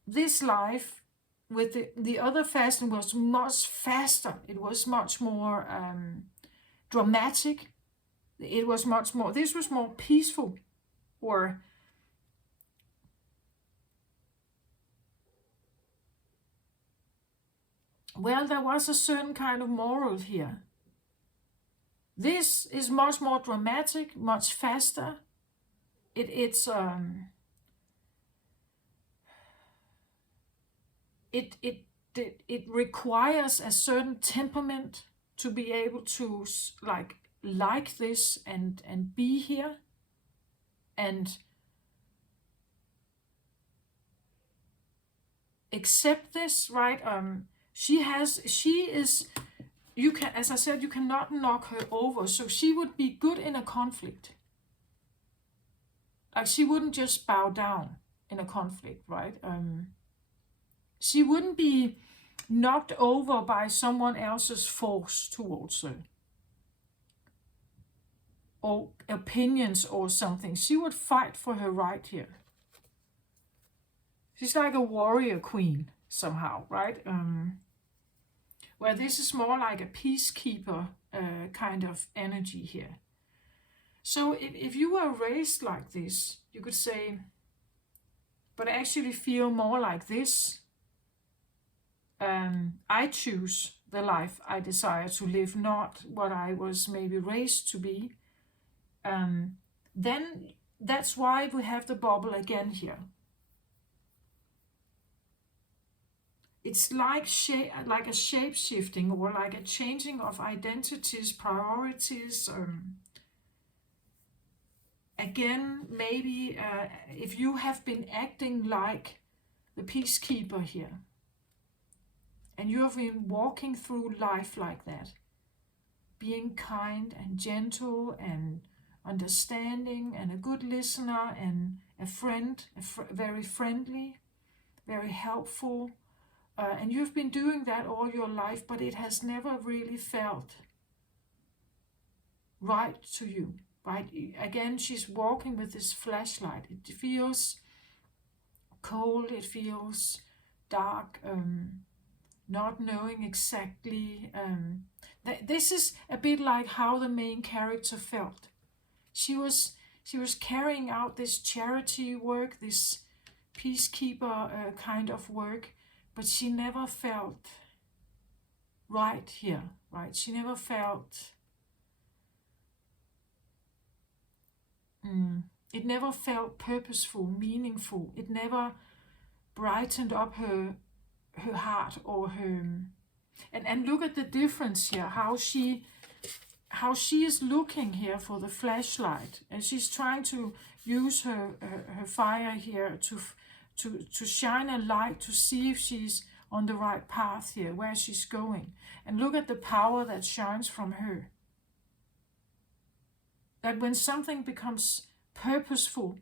this life with the other fashion was much faster. It was much more dramatic. It was much more, this was more peaceful, or well, there was a certain kind of moral here. This is much more dramatic, much faster. It requires a certain temperament to be able to like this and be here and accept this, right? She is, you can, as I said, you cannot knock her over. So she would be good in a conflict. Like she wouldn't just bow down in a conflict, right? She wouldn't be knocked over by someone else's force towards her, or opinions or something. She would fight for her right here. She's like a warrior queen somehow, right? Where this is more like a peacekeeper kind of energy here. So if you were raised like this, you could say, but actually feel more like this. I choose the life I desire to live, not what I was maybe raised to be. Then that's why we have the boble again here. It's like a shape-shifting, or like a changing of identities, priorities. Again, maybe if you have been acting like the peacekeeper here, and you have been walking through life like that, being kind and gentle and understanding and a good listener and a friend, very friendly, very helpful, and you've been doing that all your life, but it has never really felt right to you, right? Again, she's walking with this flashlight. It feels cold, it feels dark, not knowing exactly. This is a bit like how the main character felt. She was carrying out this charity work, this peacekeeper kind of work, but she never felt right here, right? She never felt, it never felt purposeful, meaningful. It never brightened up her heart or her, and look at the difference here, how she is looking here for the flashlight, and she's trying to use her fire here to shine a light to see if she's on the right path here, where she's going. And look at the power that shines from her. That when something becomes purposeful,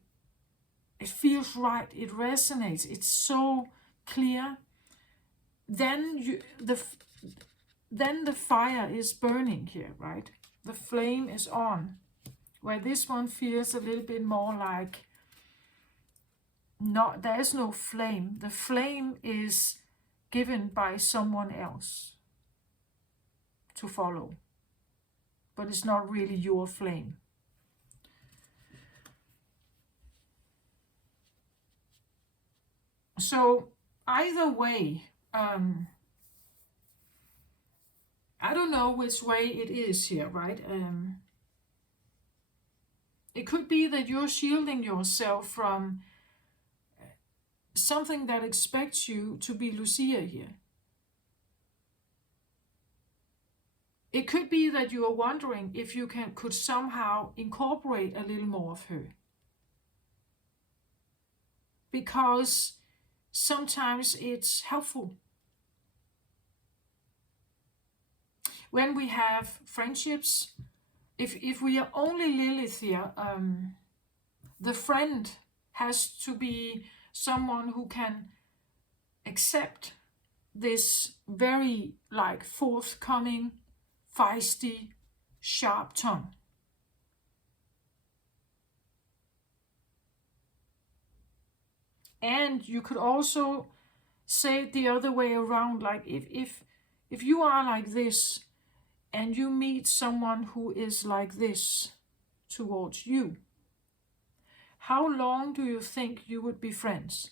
it feels right, it resonates, it's so clear, then the fire is burning here, right? The flame is on. Where this one feels a little bit more like, there's no flame. The flame is given by someone else to follow, but it's not really your flame. So either way, I don't know which way it is here, right? It could be that you're shielding yourself from something that expects you to be Lucia here. It could be that you are wondering if you could somehow incorporate a little more of her. Because sometimes it's helpful. When we have friendships, if we are only Lilith here, the friend has to be someone who can accept this very forthcoming, feisty, sharp tongue. And you could also say it the other way around, like if you are like this and you meet someone who is like this towards you, how long do you think you would be friends?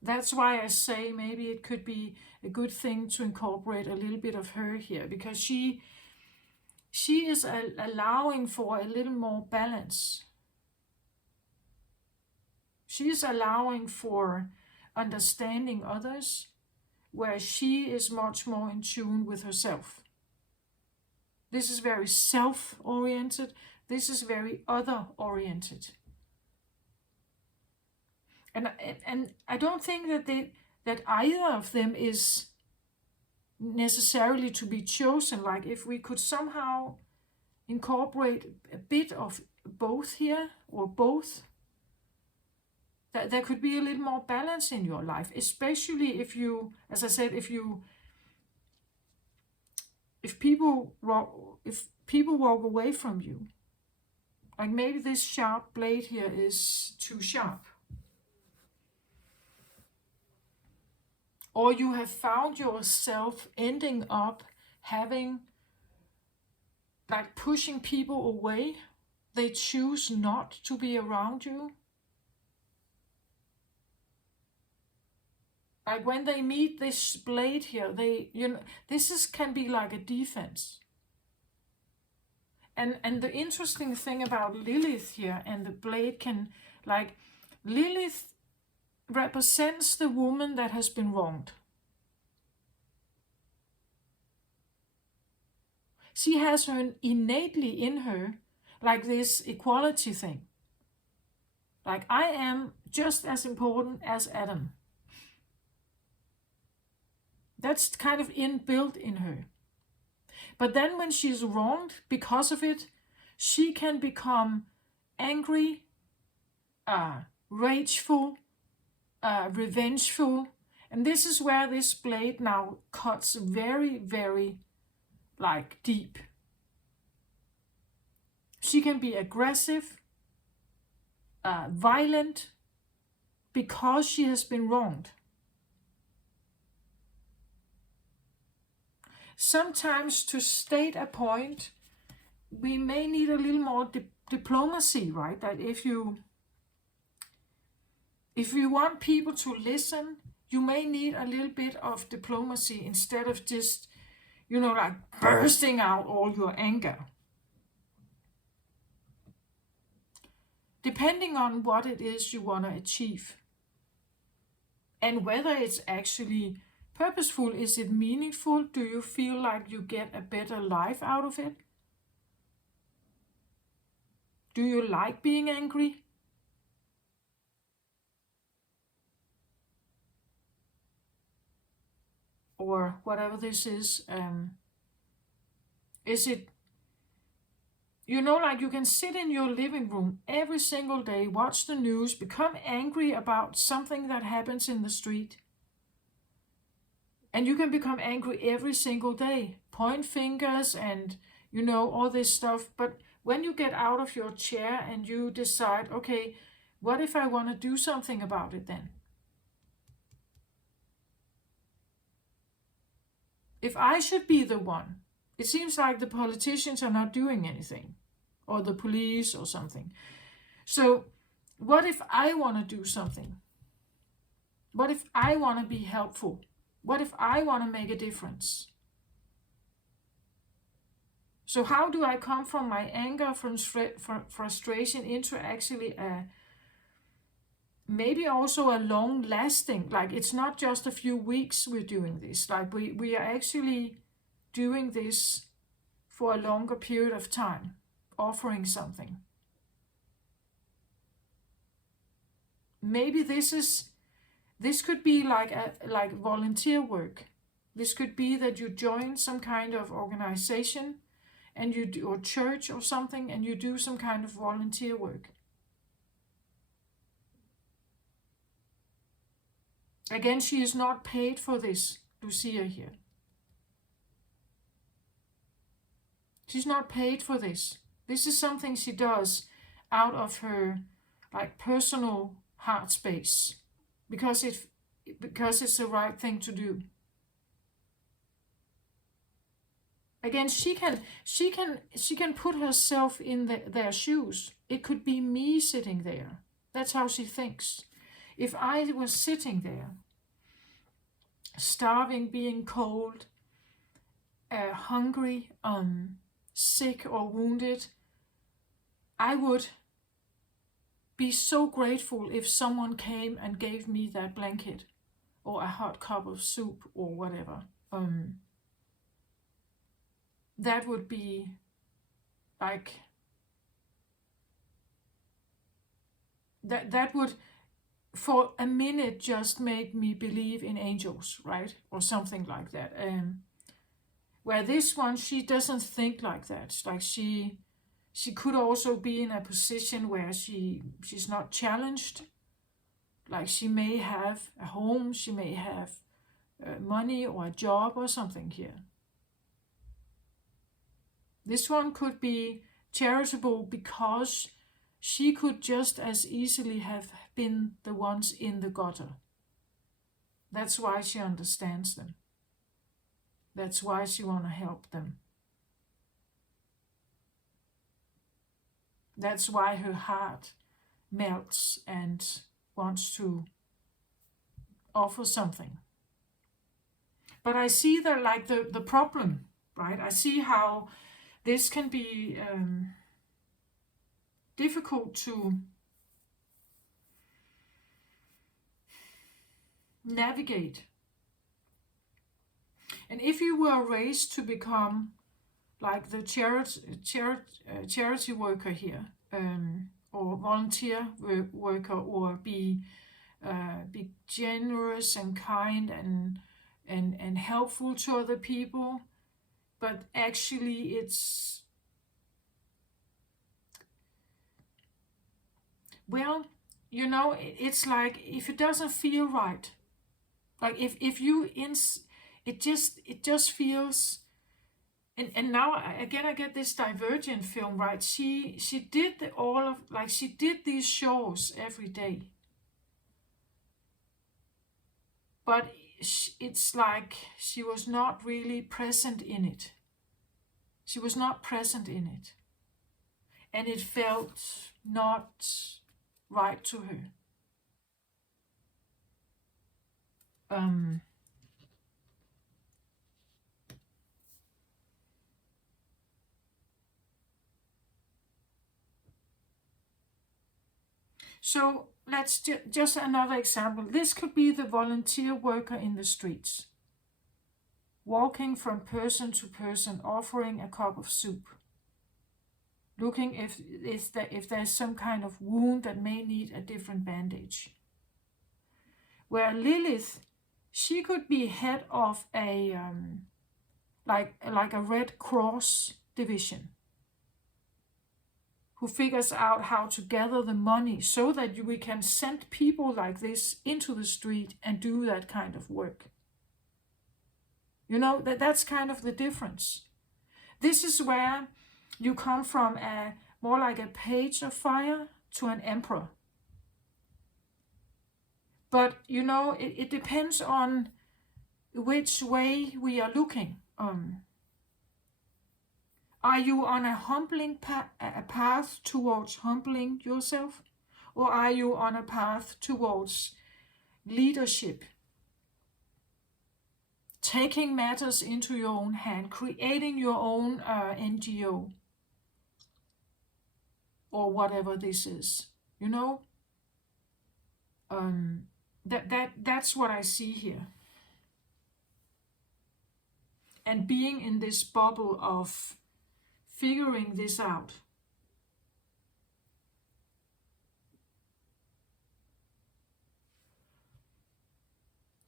That's why I say maybe it could be a good thing to incorporate a little bit of her here, because she is allowing for a little more balance. She is allowing for understanding others, where she is much more in tune with herself. This is very self-oriented. This is very other-oriented. And I don't think that either of them is necessarily to be chosen. Like if we could somehow incorporate a bit of both here, or both, that there could be a little more balance in your life, especially if you, as I said, if people walk away from you. Like maybe this sharp blade here is too sharp. Or you have found yourself ending up having, pushing people away. They choose not to be around you. Like when they meet this blade here, this can be like a defense. And the interesting thing about Lilith here and the blade Lilith represents the woman that has been wronged. She has her innately in her, this equality thing. I am just as important as Adam. That's kind of inbuilt in her. But then when she's wronged because of it, she can become angry, rageful, revengeful. And this is where this blade now cuts very, very deep. She can be aggressive, violent, because she has been wronged. sometimes to state a point, we may need a little more diplomacy, right? That if you want people to listen, you may need a little bit of diplomacy instead of just, like bursting out all your anger. Depending on what it is you want to achieve. And whether it's actually purposeful, is it meaningful? Do you feel like you get a better life out of it? Do you like being angry? Or whatever this is it, like you can sit in your living room every single day, watch the news, become angry about something that happens in the street. And you can become angry every single day, point fingers and, all this stuff. But when you get out of your chair and you decide, okay, what if I want to do something about it then? If I should be the one, it seems like the politicians are not doing anything, or the police or something. So what if I want to do something? What if I want to be helpful? What if I want to make a difference? So how do I come from my anger, from frustration into actually maybe also a long lasting, like it's not just a few weeks we're doing this, like we are actually doing this for a longer period of time, offering something. Maybe this could be like volunteer work. This could be that you join some kind of organization and you do, or church or something, and you do some kind of volunteer work. Again, she is not paid for this, Lucia here. She's not paid for this. This is something she does out of her personal heart space, because it's the right thing to do. Again, she can put herself in their shoes. It could be me sitting there. That's how she thinks. If I was sitting there, starving, being cold, hungry, sick or wounded, I would be so grateful if someone came and gave me that blanket or a hot cup of soup or whatever. That would be like, that would for a minute just make me believe in angels, right? Or something like that. Where this one, she doesn't think like that. It's like she could also be in a position where she's not challenged. Like she may have a home, she may have money or a job or something here. This one could be charitable because she could just as easily have been the ones in the gutter. That's why she understands them. That's why she wants to help them. That's why her heart melts and wants to offer something. But I see the problem, right? I see how this can be difficult to navigate. And if you were raised to become like the charity worker here, or volunteer worker, or be generous and kind and helpful to other people, but actually it's, well, it's like if it doesn't feel right, like if you it just feels. And now again I get this Divergent film, right? She did she did these shows every day. But it's like she was not really present in it. She was not present in it. And it felt not right to her. So let's just another example. This could be the volunteer worker in the streets, walking from person to person, offering a cup of soup, looking if there's some kind of wound that may need a different bandage. Where Lilith, she could be head of a like a Red Cross division, who figures out how to gather the money so that we can send people like this into the street and do that kind of work. You know, that's kind of the difference. This is where you come from more like a page of fire to an emperor. But, you know, it depends on which way we are looking. Are you on a humbling path towards humbling yourself? Or are you on a path towards leadership? Taking matters into your own hand, creating your own NGO, or whatever this is, you know? That's what I see here. And being in this bubble of figuring this out.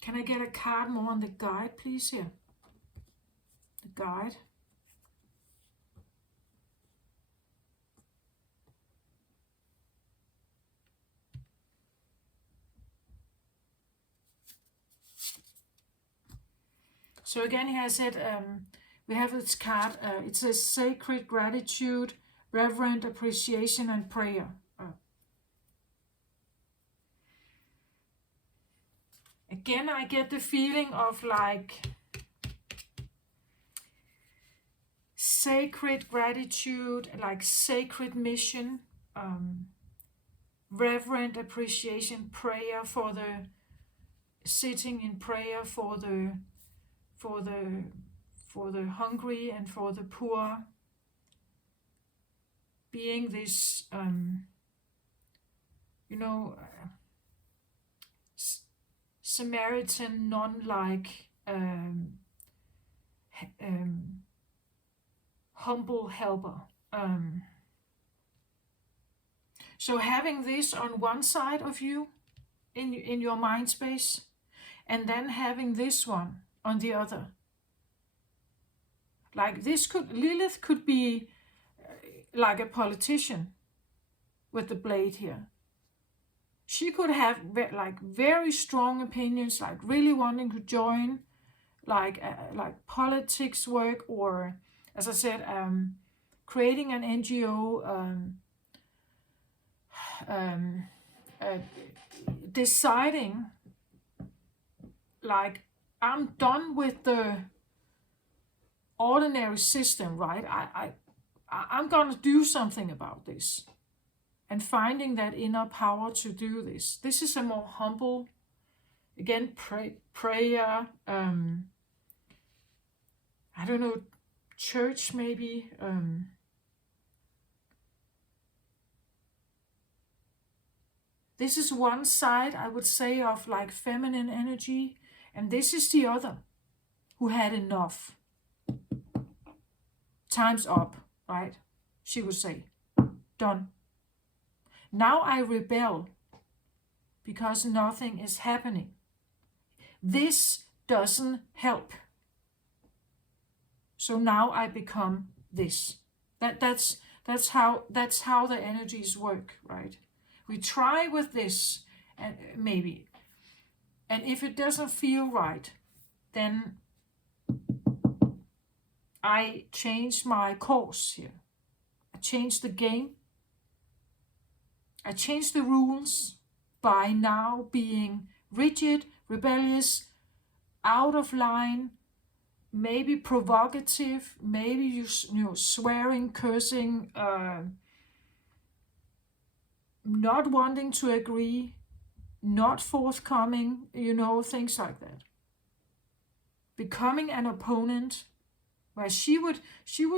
Can I get a card more on the guide, please, here? The guide. So again, here I said, we have this card. It says sacred gratitude, reverent appreciation, and prayer. Again, I get the feeling of like sacred gratitude, like sacred mission, reverent appreciation, prayer for the sitting in prayer for the hungry and for the poor, being this you know, Samaritan, non-like humble helper. So having this on one side of you in your mind space, and then having this one on the other. Like this Lilith could be like a politician with the blade here. She could have like very strong opinions, like really wanting to join like politics work, or as I said, creating an NGO, deciding like, I'm done with the ordinary system, right? I'm gonna do something about this, and finding that inner power to do this. This is a more humble, again, prayer. I don't know, church maybe. This is one side, I would say, of like feminine energy, and this is the other, who had enough. Time's up, right? She would say, done. Now I rebel because nothing is happening. This doesn't help. So now I become this. That's how the energies work, right? We try with this, and maybe, and if it doesn't feel right, then I change my course here. I change the game. I change the rules by now being rigid, rebellious, out of line, maybe provocative, maybe you know, swearing, cursing, not wanting to agree, not forthcoming, you know, things like that. Becoming an opponent, where she would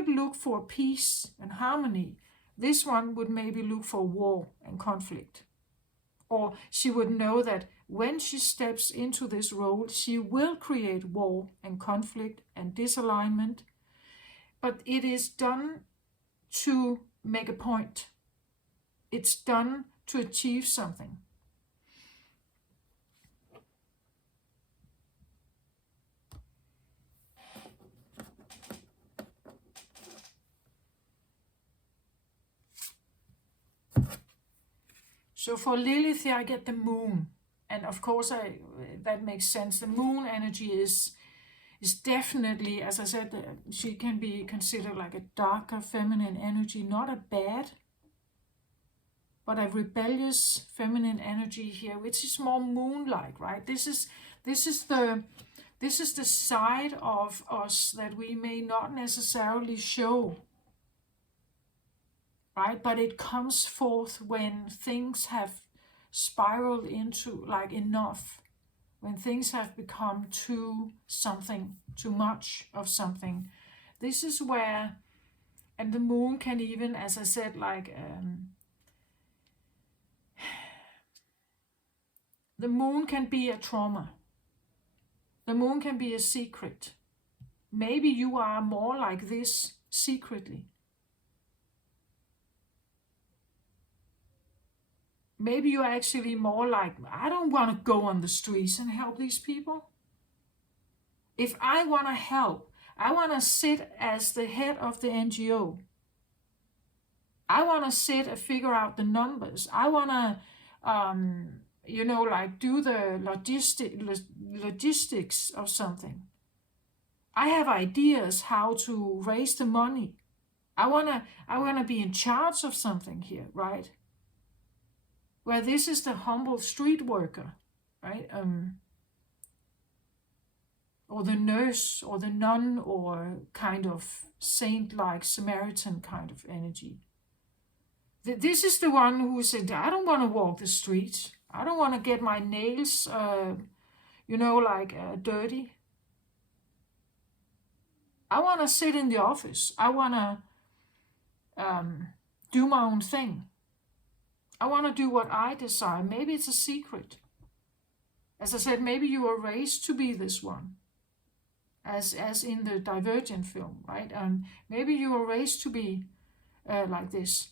look for peace and harmony. This one would maybe look for war and conflict. Or she would know that when she steps into this role, she will create war and conflict and disalignment. But it is done to make a point. It's done to achieve something. So for Lilith here, I get the moon. And of course, that makes sense. The moon energy is definitely, as I said, she can be considered like a darker feminine energy, not a bad, but a rebellious feminine energy here, which is more moon-like, right? This is the side of us that we may not necessarily show, right? But it comes forth when things have spiraled into like enough, when things have become too much of something. This is where, and the moon can even, as I said, like the moon can be a trauma. The moon can be a secret. Maybe you are more like this secretly. Maybe you're actually more like, I don't want to go on the streets and help these people. If I want to help, I want to sit as the head of the NGO. I want to sit and figure out the numbers. I want to, you know, like do the logistics of something. I have ideas how to raise the money. I wanna be in charge of something here, right? Where this is the humble street worker, right? Or the nurse, or the nun, or kind of saint-like Samaritan kind of energy. This is the one who said, I don't want to walk the streets. I don't want to get my nails, you know, like dirty. I want to sit in the office. I want to do my own thing. I want to do what I desire. Maybe it's a secret. As I said, maybe you were raised to be this one, as in the Divergent film, right? Maybe you were raised to be like this,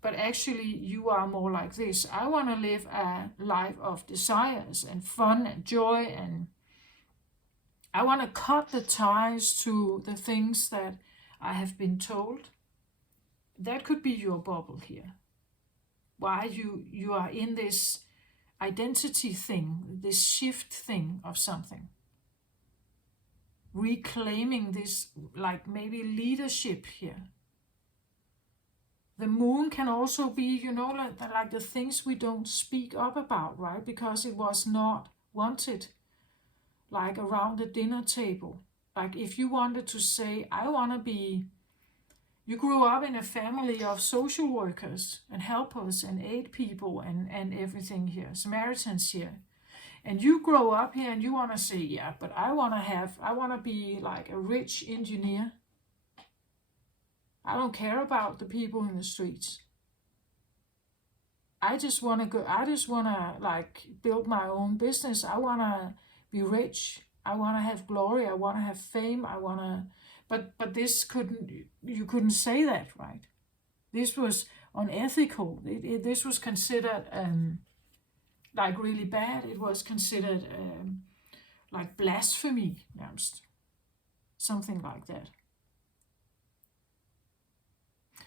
but actually you are more like this. I want to live a life of desires and fun and joy, and I want to cut the ties to the things that I have been told. That could be your bubble here. Why you are in this identity thing, this shift thing of something. Reclaiming this, like maybe leadership here. The moon can also be, you know, like the things we don't speak up about, right? Because it was not wanted, like around the dinner table. Like if you wanted to say, I want to be, you grew up in a family of social workers and helpers and aid people and everything here, Samaritans here. And you grow up here and you want to say, yeah, but I want to be like a rich engineer. I don't care about the people in the streets. I just want to like build my own business. I want to be rich. I want to have glory. I want to have fame. But this you couldn't say that, right? This was unethical. This was considered like really bad. It was considered like blasphemy, almost. Something like that.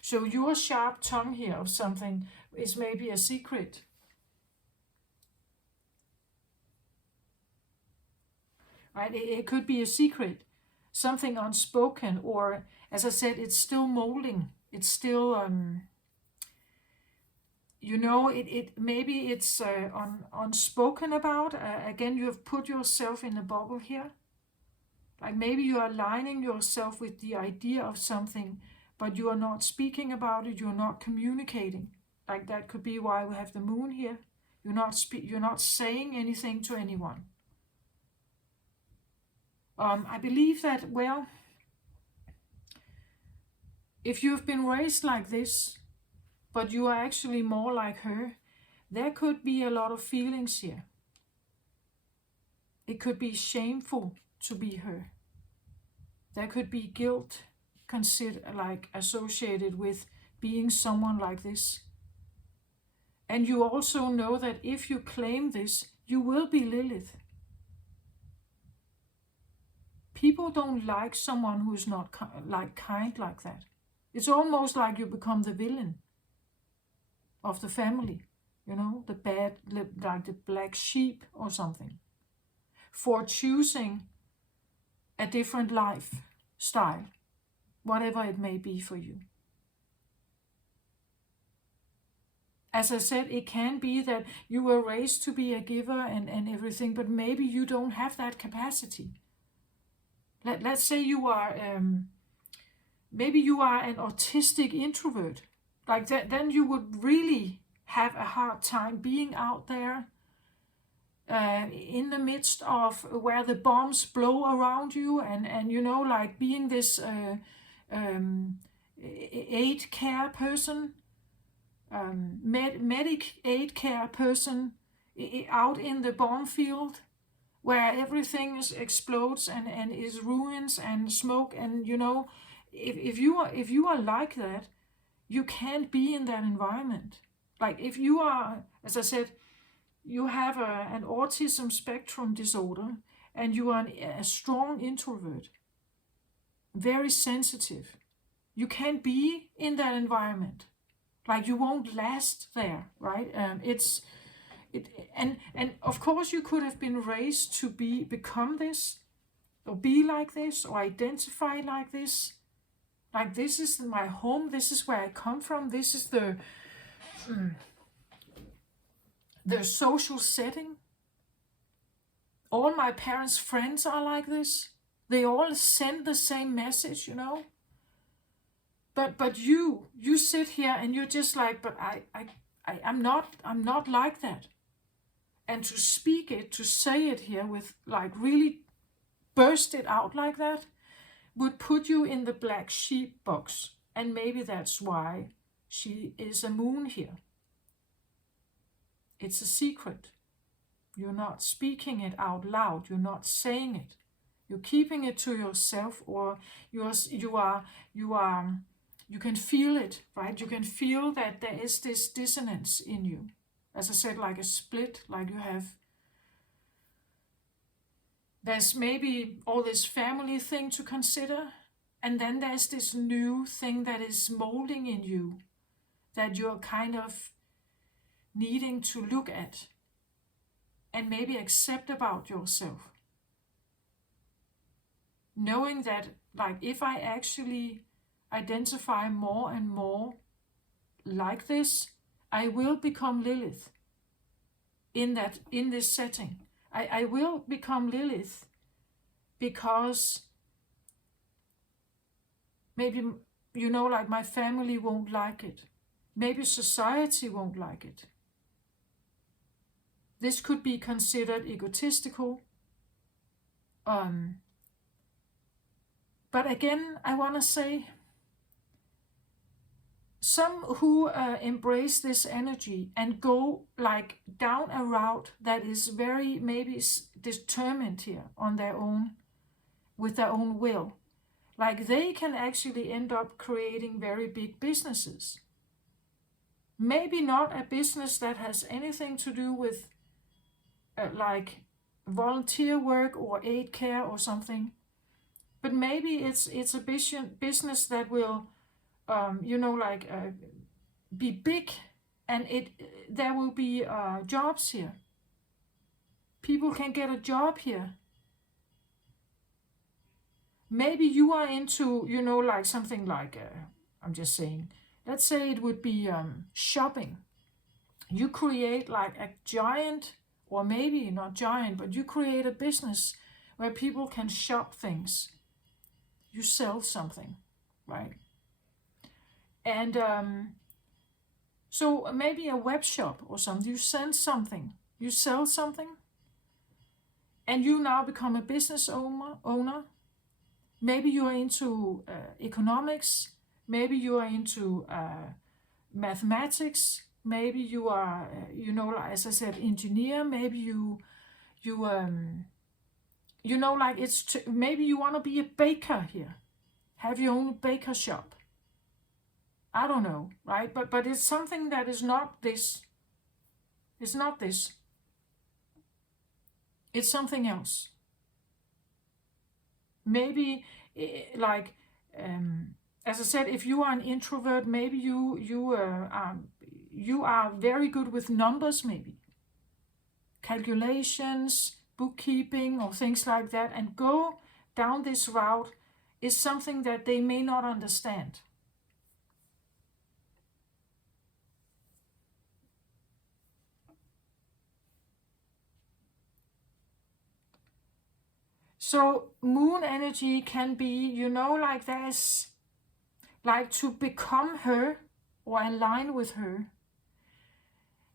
So your sharp tongue here of something is maybe a secret. Right? It could be a secret, something unspoken, or as I said, it's still molding. It's still, you know, maybe it's unspoken about. Again, you have put yourself in a bubble here. Like maybe you are aligning yourself with the idea of something, but you are not speaking about it, you're not communicating. Like that could be why we have the moon here. You're not saying anything to anyone. I believe that, well, if you've been raised like this, but you are actually more like her, there could be a lot of feelings here. It could be shameful to be her. There could be guilt associated with being someone like this. And you also know that if you claim this, you will be Lilith. People don't like someone who's not kind like that. It's almost like you become the villain of the family, you know, like the black sheep or something, for choosing a different lifestyle, whatever it may be for you. As I said, it can be that you were raised to be a giver and everything, but maybe you don't have that capacity. Let's say you are, maybe you are an autistic introvert. Like that, then you would really have a hard time being out there in the midst of where the bombs blow around you, and you know, like being this aid care person, medic aid care person out in the bomb field where everything explodes and is ruins and smoke, and you know, if you are like that, you can't be in that environment. Like if you are, as I said, you have an autism spectrum disorder and you are a strong introvert, very sensitive, you can't be in that environment. Like you won't last there, right? And of course you could have been raised to become this, or be like this, or identify like this. Like this is my home, this is where I come from, this is the social setting. All my parents' friends are like this. They all send the same message, you know. But you sit here and you're just like, but I'm not like that. And to speak it, to say it here with like really burst it out like that, would put you in the black sheep box. And maybe that's why she is a moon here. It's a secret. You're not speaking it out loud. You're not saying it. You're keeping it to yourself, or you can feel it, right? You can feel that there is this dissonance in you. As I said, like a split, like there's maybe all this family thing to consider, and then there's this new thing that is molding in you that you're kind of needing to look at and maybe accept about yourself. Knowing that, like, if I actually identify more and more like this, I will become Lilith in this setting. I will become Lilith because maybe, you know, like my family won't like it. Maybe society won't like it. This could be considered egotistical. But again, I want to say, some who embrace this energy and go like down a route that is very maybe determined here on their own, with their own will, like they can actually end up creating very big businesses. Maybe not a business that has anything to do with like volunteer work or aid care or something, but maybe it's a business that will be big, and there will be jobs here. People can get a job here. Maybe you are into, something like, I'm just saying, let's say it would be shopping. You create like a giant, or maybe not giant, but you create a business where people can shop things. You sell something, right? And so maybe a web shop or something. You send something, you sell something, and you now become a business owner. Maybe you are into economics. Maybe you are into mathematics. Maybe you are, like, as I said, engineer. Maybe like maybe you want to be a baker here. Have your own baker shop. I don't know, right? But it's something that is not this. It's not this. It's something else. Maybe like as I said, if you are an introvert, maybe you are very good with numbers, maybe calculations, bookkeeping, or things like that, and go down this route is something that they may not understand. So moon energy can be, like there's like to become her or align with her.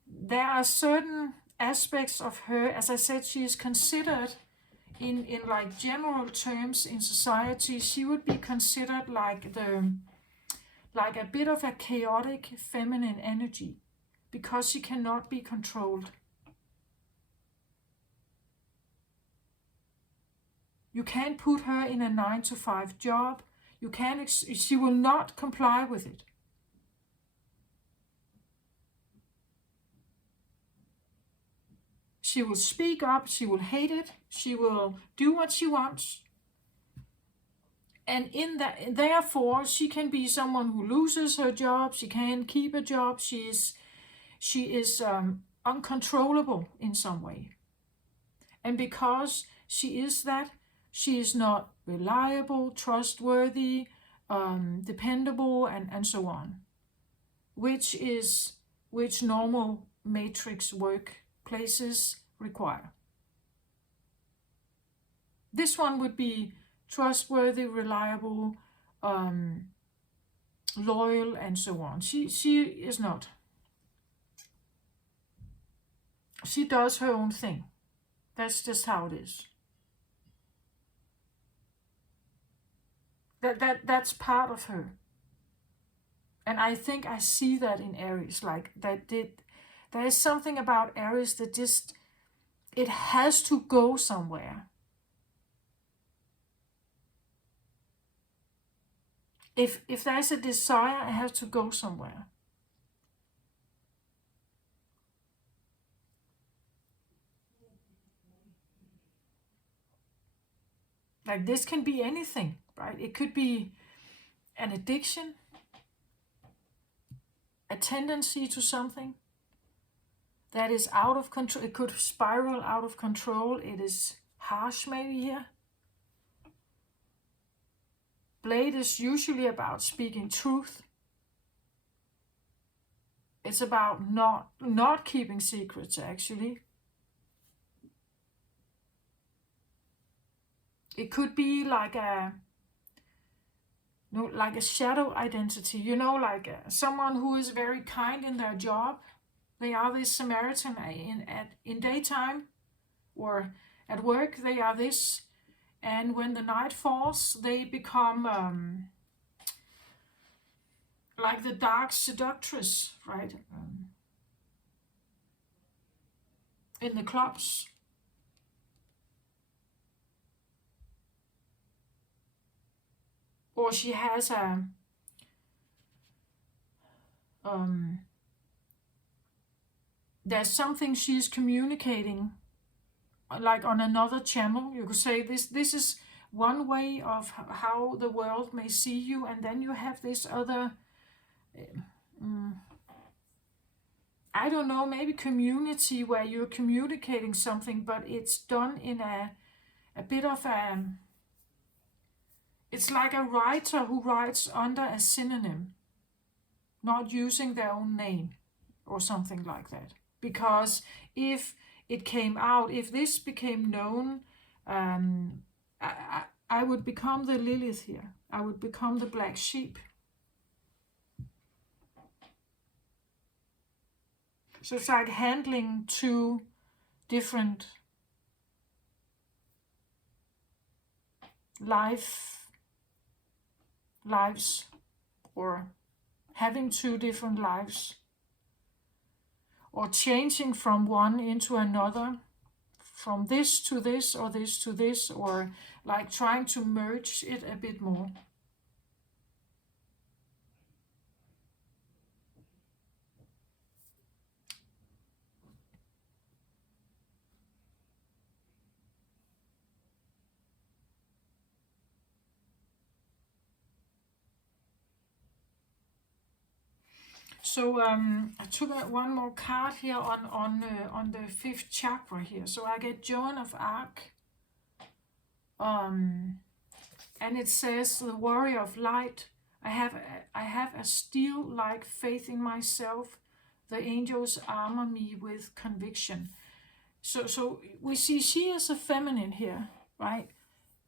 There are certain aspects of her, as I said, she is considered in like general terms in society, she would be considered like a bit of a chaotic feminine energy because she cannot be controlled. You can't put her in a 9-to-5 job. She will not comply with it. She will speak up, she will hate it, she will do what she wants. And therefore, she can be someone who loses her job, she can't keep a job, she is uncontrollable in some way. And because she is that, she is not reliable, trustworthy, dependable, and so on, which normal matrix workplaces require. This one would be trustworthy, reliable, loyal, and so on. She is not. She does her own thing. That's just how it is. That's part of her. And I think I see that in Aries, like there is something about Aries that just, it has to go somewhere. If there's a desire, it has to go somewhere. Like this can be anything, right? It could be an addiction, a tendency to something that is out of control. It could spiral out of control. It is harsh maybe here. Blade is usually about speaking truth. It's about not keeping secrets, actually. It could be like a shadow identity, like someone who is very kind in their job. They are this Samaritan in daytime, or at work they are this, and when the night falls, they become like the dark seductress, right? In the clubs. Or she has there's something she's communicating like on another channel. You could say this is one way of how the world may see you, and then you have this other I don't know, maybe community where you're communicating something, but it's done in a bit of it's like a writer who writes under a synonym, not using their own name, or something like that. Because if it came out, if this became known, I would become the Lilith here. I would become the black sheep. So it's like handling two different lives, or having two different lives, or changing from one into another, from this to this, or this to this, or like trying to merge it a bit more. So I took one more card here on the fifth chakra here. So I get Joan of Arc, and it says, the warrior of light. I have a steel-like faith in myself. The angels armor me with conviction. So we see she is a feminine here, right?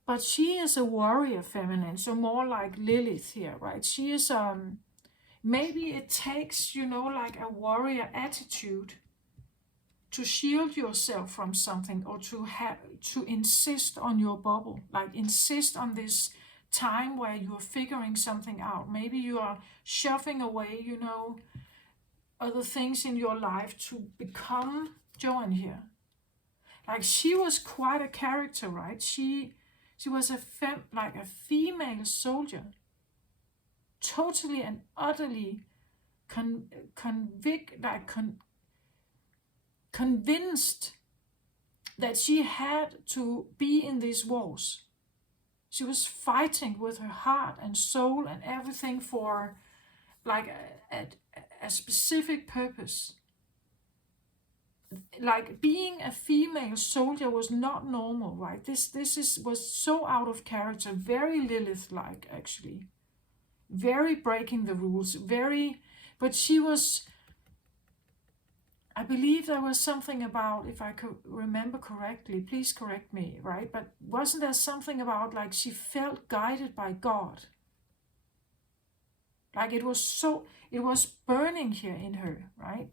But she is a warrior feminine, so more like Lilith here, right? She is maybe it takes, like a warrior attitude to shield yourself from something, or to insist on your bubble, like insist on this time where you're figuring something out. Maybe you are shoving away, other things in your life to become Joan here. Like, she was quite a character, right? She was like a female soldier, totally and utterly convinced that she had to be in these wars. She was fighting with her heart and soul and everything for like a specific purpose. Like, being a female soldier was not normal, right? This was so out of character, very Lilith-like, actually. Very breaking the rules, but she was, I believe there was something about, if I could remember correctly, please correct me, right? But wasn't there something about, like, she felt guided by God? Like, it was burning here in her, right?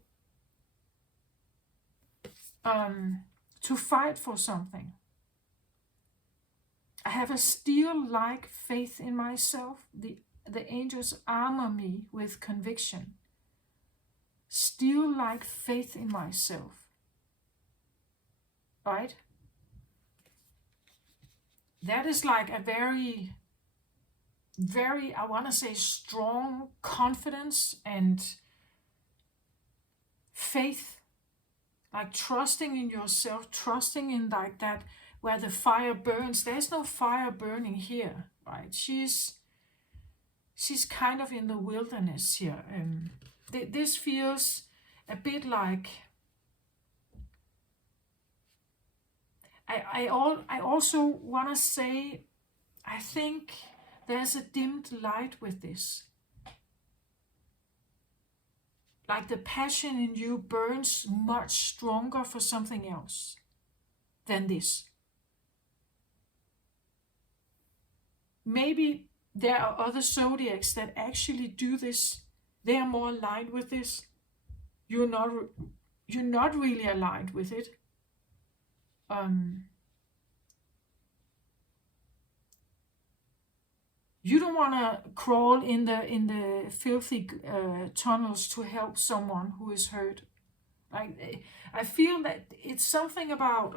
To fight for something. I have a steel-like faith in myself. The angels armor me with conviction. Steel-like faith in myself. Right? That is like a very, very, I want to say, strong confidence and faith. Like trusting in yourself, trusting in like that, where the fire burns. There's no fire burning here, right? She's kind of in the wilderness here. This feels a bit like, I also want to say, I think there's a dimmed light with this. Like, the passion in you burns much stronger for something else than this. Maybe there are other zodiacs that actually do this. They are more aligned with this. You're not really aligned with it. You don't want to crawl in the filthy tunnels to help someone who is hurt. Like, I feel that it's something about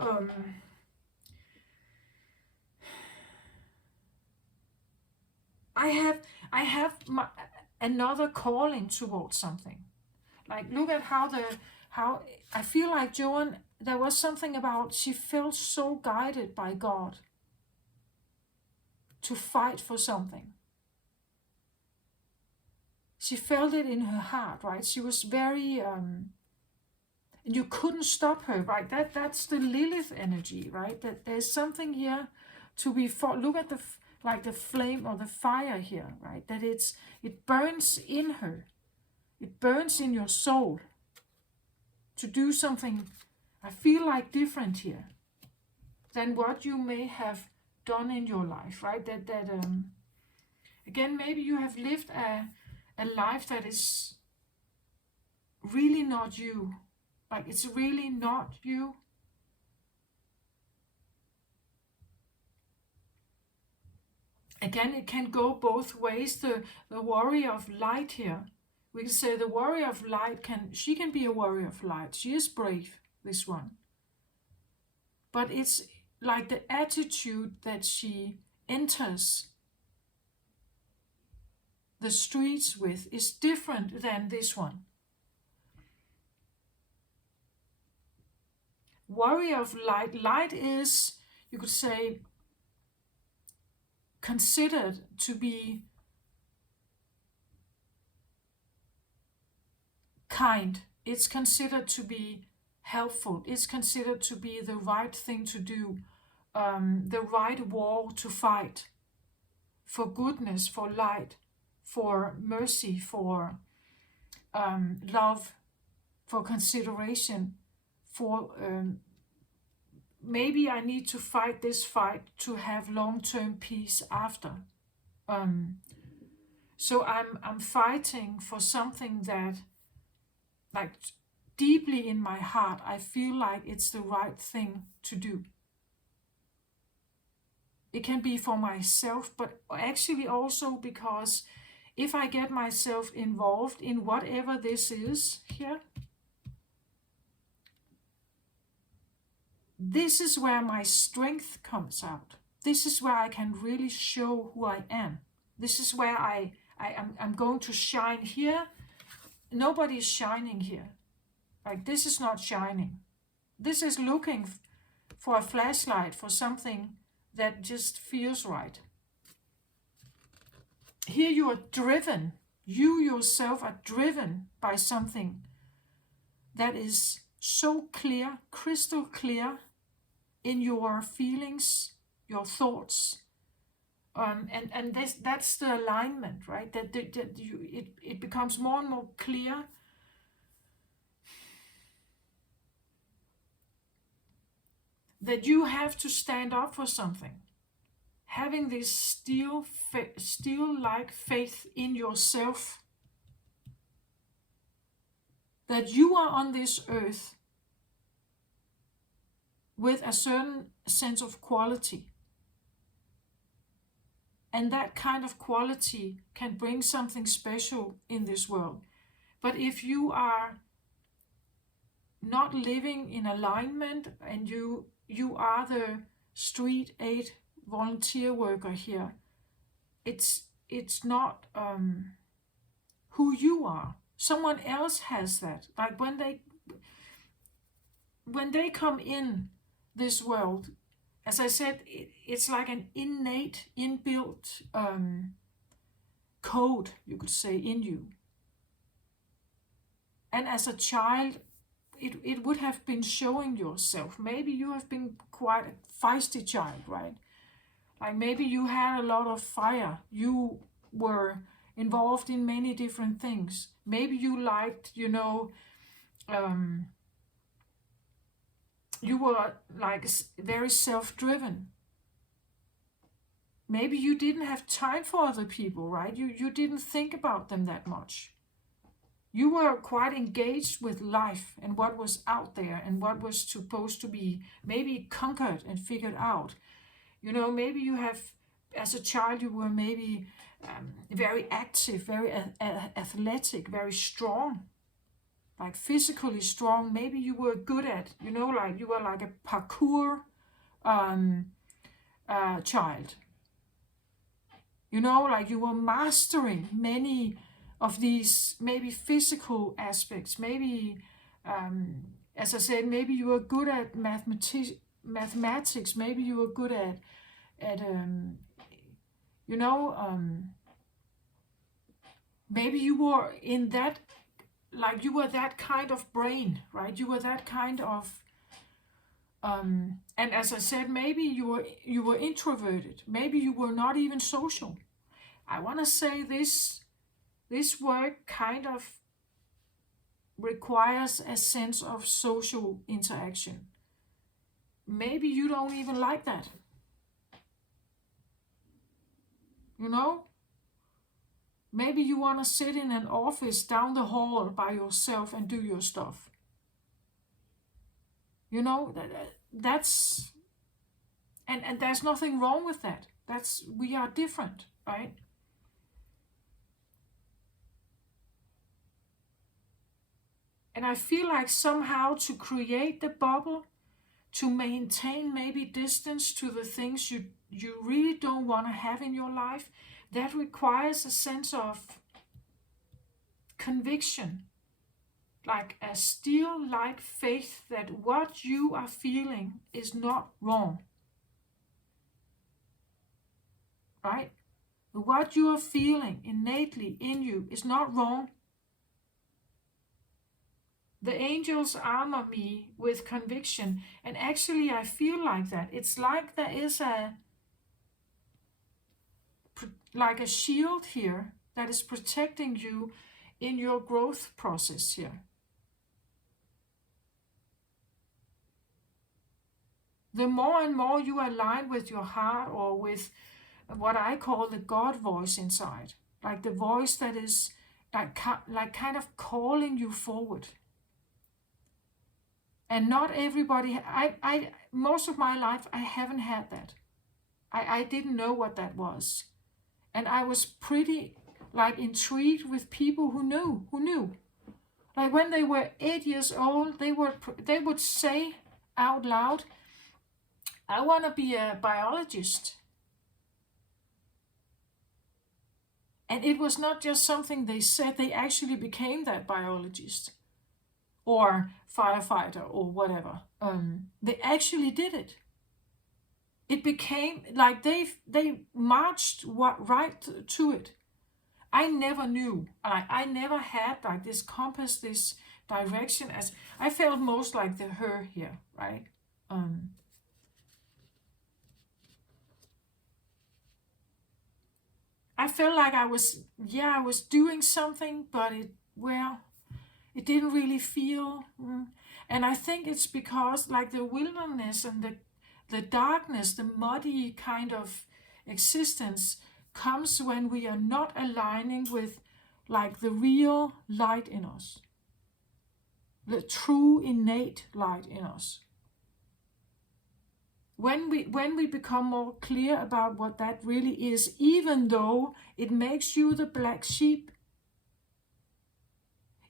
I have another calling towards something. Like, look at how I feel like Joan. There was something about, she felt so guided by God to fight for something. She felt it in her heart, right? She was very, and you couldn't stop her, right? That's the Lilith energy, right? That there's something here to be fought. Look at the flame or the fire here, right? That it burns in her. It burns in your soul. to do something, I feel like, different here than what you may have done in your life, right? Again, maybe you have lived a life that is really not you. Like, it's really not you. Again, it can go both ways. The warrior of light here, we can say the warrior of light she can be a warrior of light. She is brave, this one. But it's like the attitude that she enters the streets with is different than this one. Warrior of light. Light is, you could say, considered to be kind. It's considered to be helpful. It's considered to be the right thing to do, the right war to fight, for goodness, for light, for mercy, for love, for consideration, for maybe I need to fight this fight to have long-term peace after. So I'm fighting for something that, like, deeply in my heart, I feel like it's the right thing to do. It can be for myself, but actually also because if I get myself involved in whatever this is here, this is where my strength comes out. This is where I can really show who I am. This is where I'm going to shine here. Nobody is shining here. Like, this is not shining. This is looking for a flashlight, for something that just feels right. Here you are driven. You yourself are driven by something that is so clear, crystal clear in your feelings, your thoughts. And that's the alignment, right? It becomes more and more clear that you have to stand up for something. Having this steel-like faith in yourself, that you are on this earth with a certain sense of quality. And that kind of quality can bring something special in this world. But if you are not living in alignment and you are the street aid volunteer worker here, it's not who you are. Someone else has that. Like when they come in this world, as I said, it's like an innate, inbuilt code, you could say, in you. And as a child, it would have been showing yourself. Maybe you have been quite a feisty child, right? Like maybe you had a lot of fire. You were involved in many different things. Maybe you liked, you were like very self-driven. Maybe you didn't have time for other people, right? You didn't think about them that much. You were quite engaged with life and what was out there and what was supposed to be maybe conquered and figured out. Maybe you have, as a child, you were maybe very active, very athletic, very strong, like physically strong. Maybe you were good at, like you were like a parkour child. Like you were mastering many of these maybe physical aspects. Maybe, as I said, maybe you were good at mathematics. Maybe you were good at maybe you were in that, like you were that kind of brain, right? You were that kind of, and as I said, maybe you were introverted. Maybe you were not even social. I want to say this work kind of requires a sense of social interaction. Maybe you don't even like that. You know? Maybe you want to sit in an office down the hall by yourself and do your stuff. You know, that's, and there's nothing wrong with that. We are different, right? And I feel like somehow to create the bubble, to maintain maybe distance to the things you really don't want to have in your life, that requires a sense of conviction, like a steel-like faith that what you are feeling is not wrong, right? What you are feeling innately in you is not wrong. The angels armor me with conviction, and actually I feel like that. It's like there is a shield here that is protecting you in your growth process here. The more and more you align with your heart, or with what I call the God voice inside, like the voice that is like kind of calling you forward. And not everybody, I most of my life I haven't had that. I didn't know what that was. And I was pretty like intrigued with people who knew. Like when they were 8 years old, they would say out loud, I want to be a biologist. And it was not just something they said, they actually became that biologist or firefighter or whatever. They actually did it. It became like they marched right to it. I never knew. I never had like this compass, this direction. As I felt most like the her here, right? I felt like I was doing something, but it didn't really feel. And I think it's because like the wilderness and the darkness, the muddy kind of existence comes when we are not aligning with like the real light in us, the true innate light in us. When we become more clear about what that really is, even though it makes you the black sheep,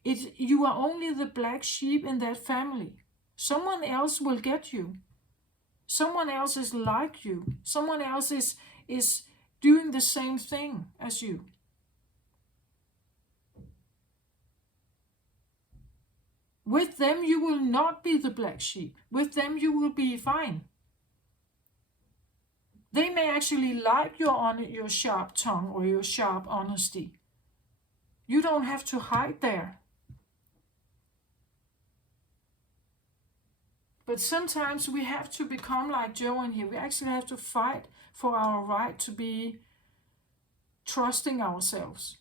you are only the black sheep in that family. Someone else will get you. Someone else is like you. Someone else is doing the same thing as you. With them, you will not be the black sheep. With them, you will be fine. They may actually like your sharp tongue or your sharp honesty. You don't have to hide there. But sometimes we have to become like Joan here. We actually have to fight for our right to be trusting ourselves.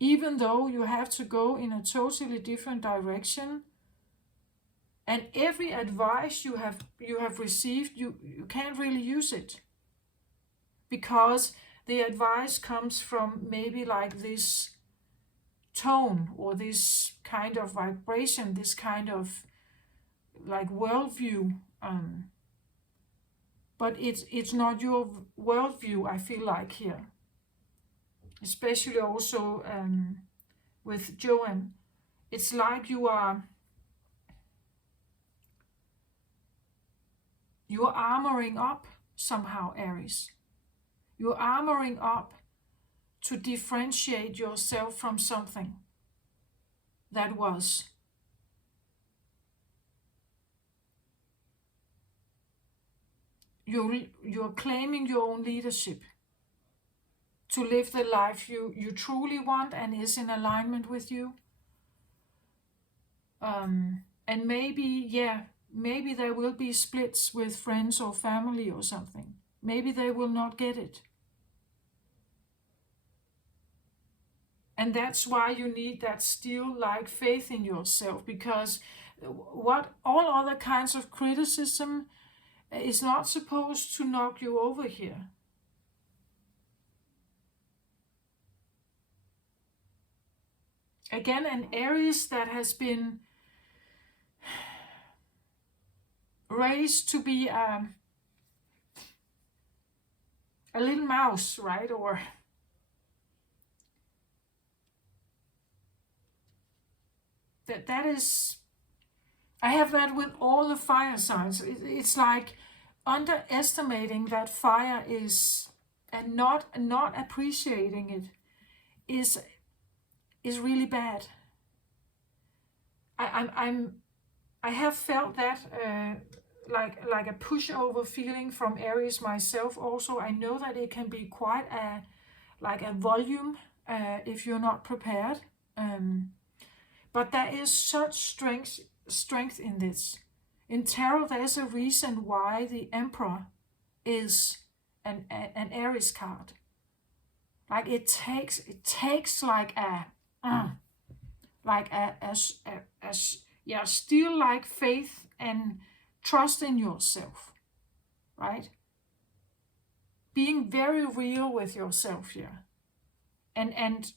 Even though you have to go in a totally different direction, and every advice you have received, you can't really use it. Because the advice comes from maybe like this tone or this kind of vibration, this kind of like worldview. But it's not your worldview, I feel like here. Especially also with Joan. It's like you are armoring up somehow, Aries. You're armoring up to differentiate yourself from something that was. You're claiming your own leadership to live the life you truly want and is in alignment with you. And maybe there will be splits with friends or family or something. Maybe they will not get it. And that's why you need that steel-like faith in yourself, because what all other kinds of criticism is not supposed to knock you over here. Again, an Aries that has been raised to be a little mouse, right? Or that is, I have that with all the fire signs. It's like underestimating that fire is, and not appreciating it is really bad. I have felt that like a pushover feeling from Aries myself. Also, I know that it can be quite a volume if you're not prepared. But there is such strength in this. In tarot, there's a reason why the Emperor is an Aries card. Like it takes like a steel-like faith and trust in yourself, right? Being very real with yourself here, and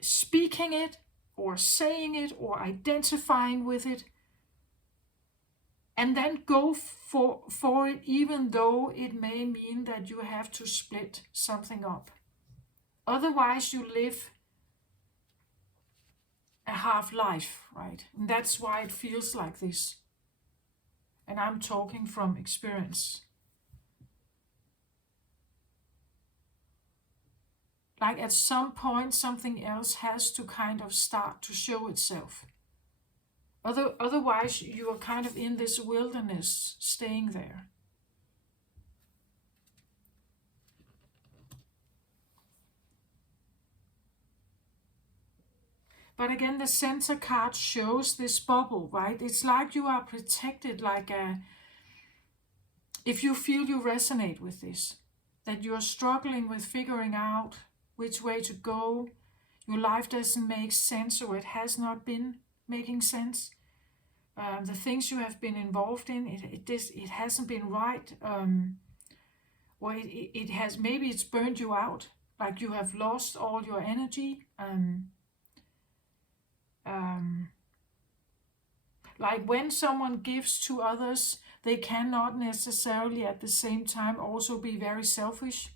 speaking it or saying it or identifying with it, and then go for it, even though it may mean that you have to split something up. Otherwise, you live a half life, right? And that's why it feels like this. And I'm talking from experience. Like at some point, something else has to kind of start to show itself. Otherwise, you are kind of in this wilderness, staying there. But again, the center card shows this bubble, right? It's like you are protected, if you feel you resonate with this, that you're struggling with figuring out which way to go, your life doesn't make sense, or it has not been making sense. The things you have been involved in, it hasn't been right, or it has, maybe it's burned you out, like you have lost all your energy. Like when someone gives to others, they cannot necessarily at the same time also be very selfish.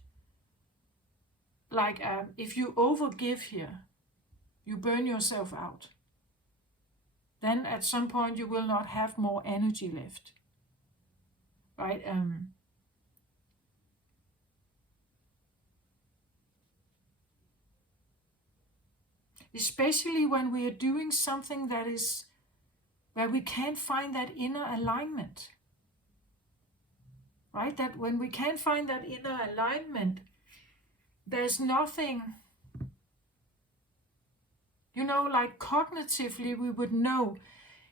Like if you overgive here, you burn yourself out. Then at some point you will not have more energy left, right? Especially when we are doing something that is where we can't find that inner alignment, right? That when we can't find that inner alignment, there's nothing, like cognitively we would know,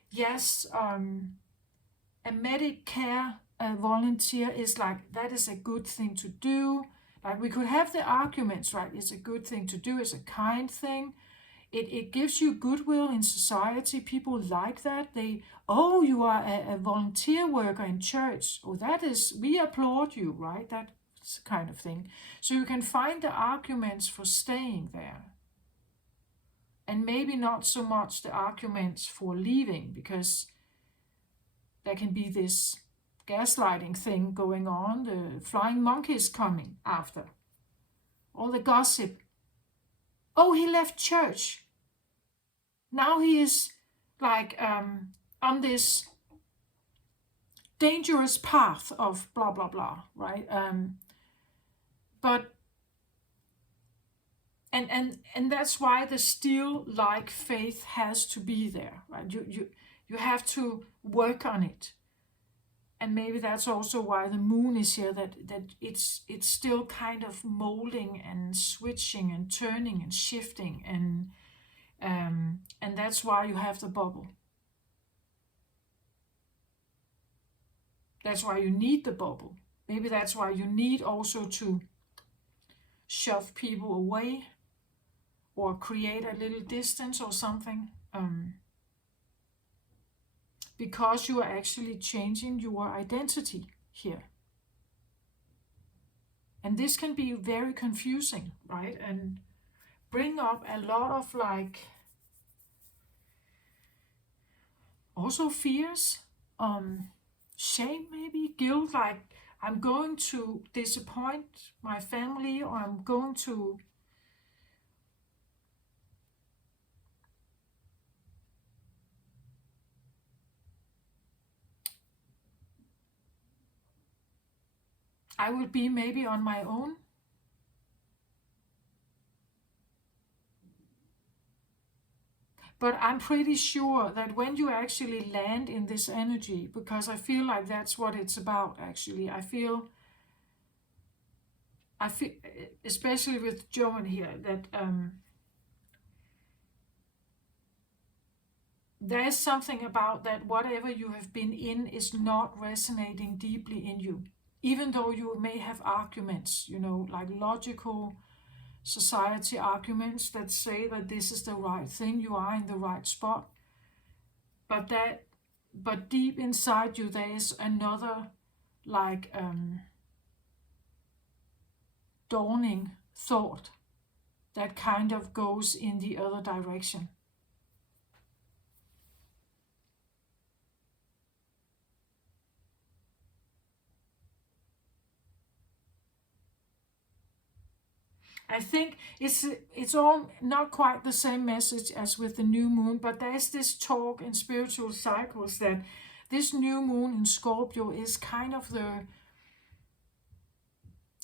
yes, a medic care volunteer is like, that is a good thing to do. Like we could have the arguments, right? It's a good thing to do, it's a kind thing. It gives you goodwill in society. People like that. You are a volunteer worker in church. Oh, we applaud you, right? That's the kind of thing. So you can find the arguments for staying there. And maybe not so much the arguments for leaving, because there can be this gaslighting thing going on, the flying monkeys coming after, all the gossip. Oh, he left church. Now he is like on this dangerous path of blah, blah, blah, right? But that's why the steel-like faith has to be there, right? You have to work on it. And maybe that's also why the moon is here, that it's still kind of molding and switching and turning and shifting, and that's why you have the bubble. That's why you need the bubble. Maybe that's why you need also to shove people away or create a little distance or something, because you are actually changing your identity here. And this can be very confusing, right? And bring up a lot of like also fears, shame, maybe guilt, like I'm going to disappoint my family, or I'm going to I will be maybe on my own. But I'm pretty sure that when you actually land in this energy, because I feel like that's what it's about actually. I feel, especially with Joan here, that there is something about that whatever you have been in is not resonating deeply in you. Even though you may have arguments, like logical society arguments that say that this is the right thing, you are in the right spot. But deep inside you there is another like dawning thought that kind of goes in the other direction. I think it's all not quite the same message as with the new moon, but there's this talk in spiritual cycles that this new moon in Scorpio is kind of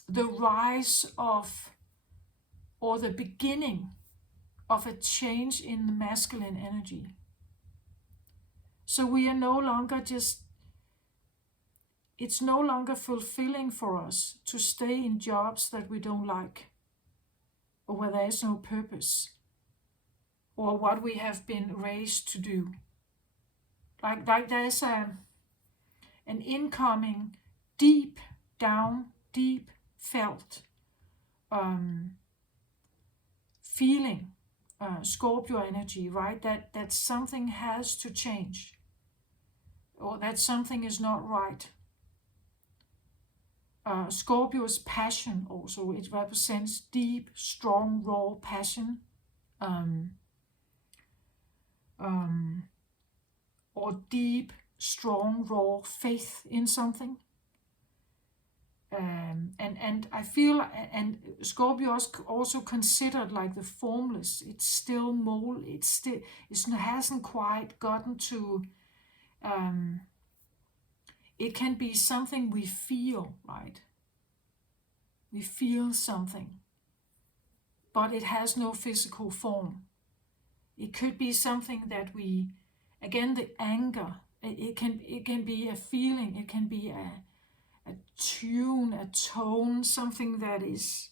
the rise of, or the beginning of, a change in the masculine energy. So we are no longer it's no longer fulfilling for us to stay in jobs that we don't like, or where there is no purpose, or what we have been raised to do. Like there's an incoming, deep down, deep felt feeling, Scorpio energy, right? That something has to change, or that something is not right. Scorpio's passion also, it represents deep, strong, raw passion, or deep, strong, raw faith in something. And I feel, and Scorpio is also considered like the formless. It's still mold. It hasn't quite gotten to. It can be something we feel, right? We feel something, but it has no physical form. It could be something that we, again, the anger. It can be a feeling. It can be a tune, a tone, something that is,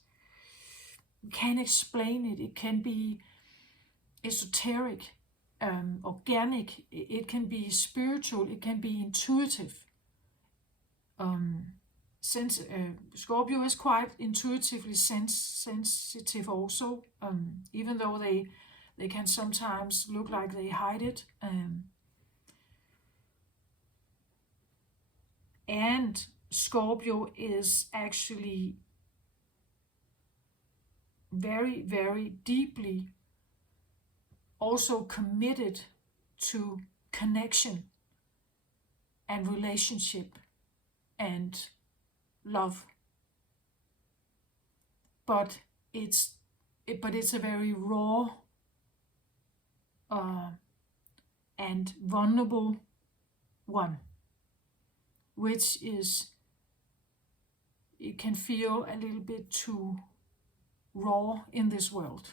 you can't explain it. It can be esoteric, organic. It can be spiritual. It can be intuitive. Since Scorpio is quite intuitively sensitive also, even though they can sometimes look like they hide it. And Scorpio is actually very, very deeply also committed to connection and relationship and love. But it's a very raw and vulnerable one, which is, it can feel a little bit too raw in this world.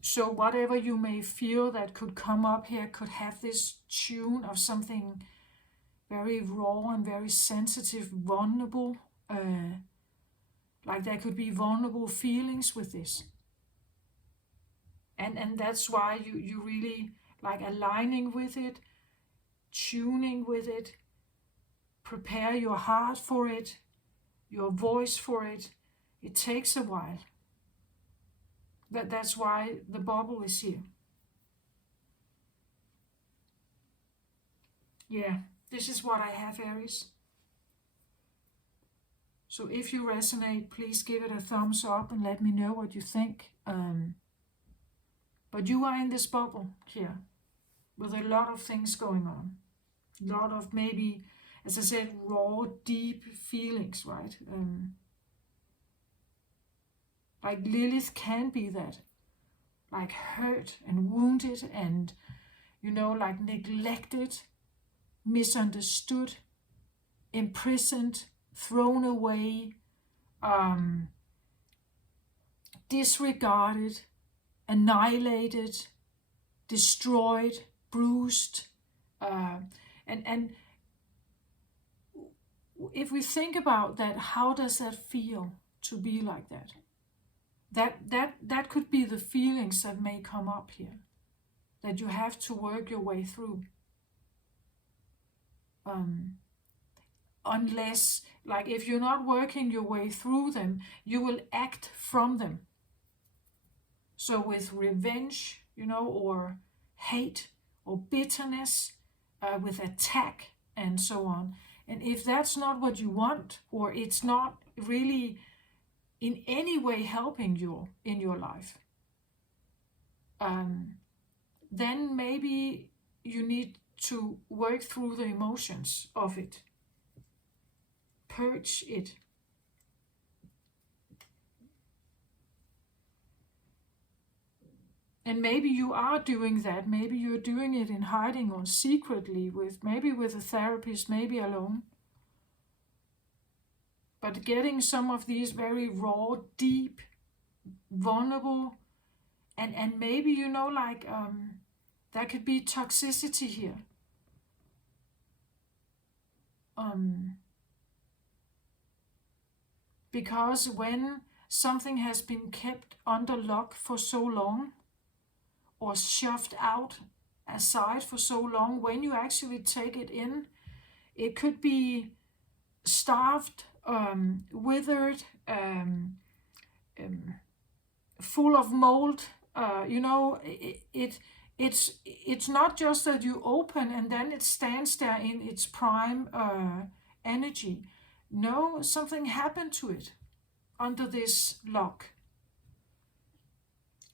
So whatever you may feel that could come up here could have this tune of something very raw and very sensitive, vulnerable. Like there could be vulnerable feelings with this. And that's why you really like aligning with it, tuning with it, prepare your heart for it, your voice for it. It takes a while. That's why the bubble is here. Yeah, this is what I have, Aries. So if you resonate, please give it a thumbs up and let me know what you think. But you are in this bubble here with a lot of things going on. A lot of maybe, as I said, raw, deep feelings, right? Like Lilith can be that. Like hurt and wounded and, like neglected, misunderstood, imprisoned, thrown away, disregarded, annihilated, destroyed, bruised. And if we think about that, how does that feel to be like that? That could be the feelings that may come up here, that you have to work your way through. Unless, like, if you're not working your way through them, you will act from them. So with revenge, or hate or bitterness, with attack and so on. And if that's not what you want, or it's not really in any way helping you in your life, then maybe you need to work through the emotions of it. Purge it. And maybe you are doing that. Maybe you're doing it in hiding or secretly, maybe with a therapist, maybe alone. But getting some of these very raw, deep, vulnerable, and maybe, there could be toxicity here. Because when something has been kept under lock for so long, or shoved out aside for so long, when you actually take it in, it could be starved, withered, full of mold. It's not just that you open and then it stands there in its prime energy. No, something happened to it under this lock.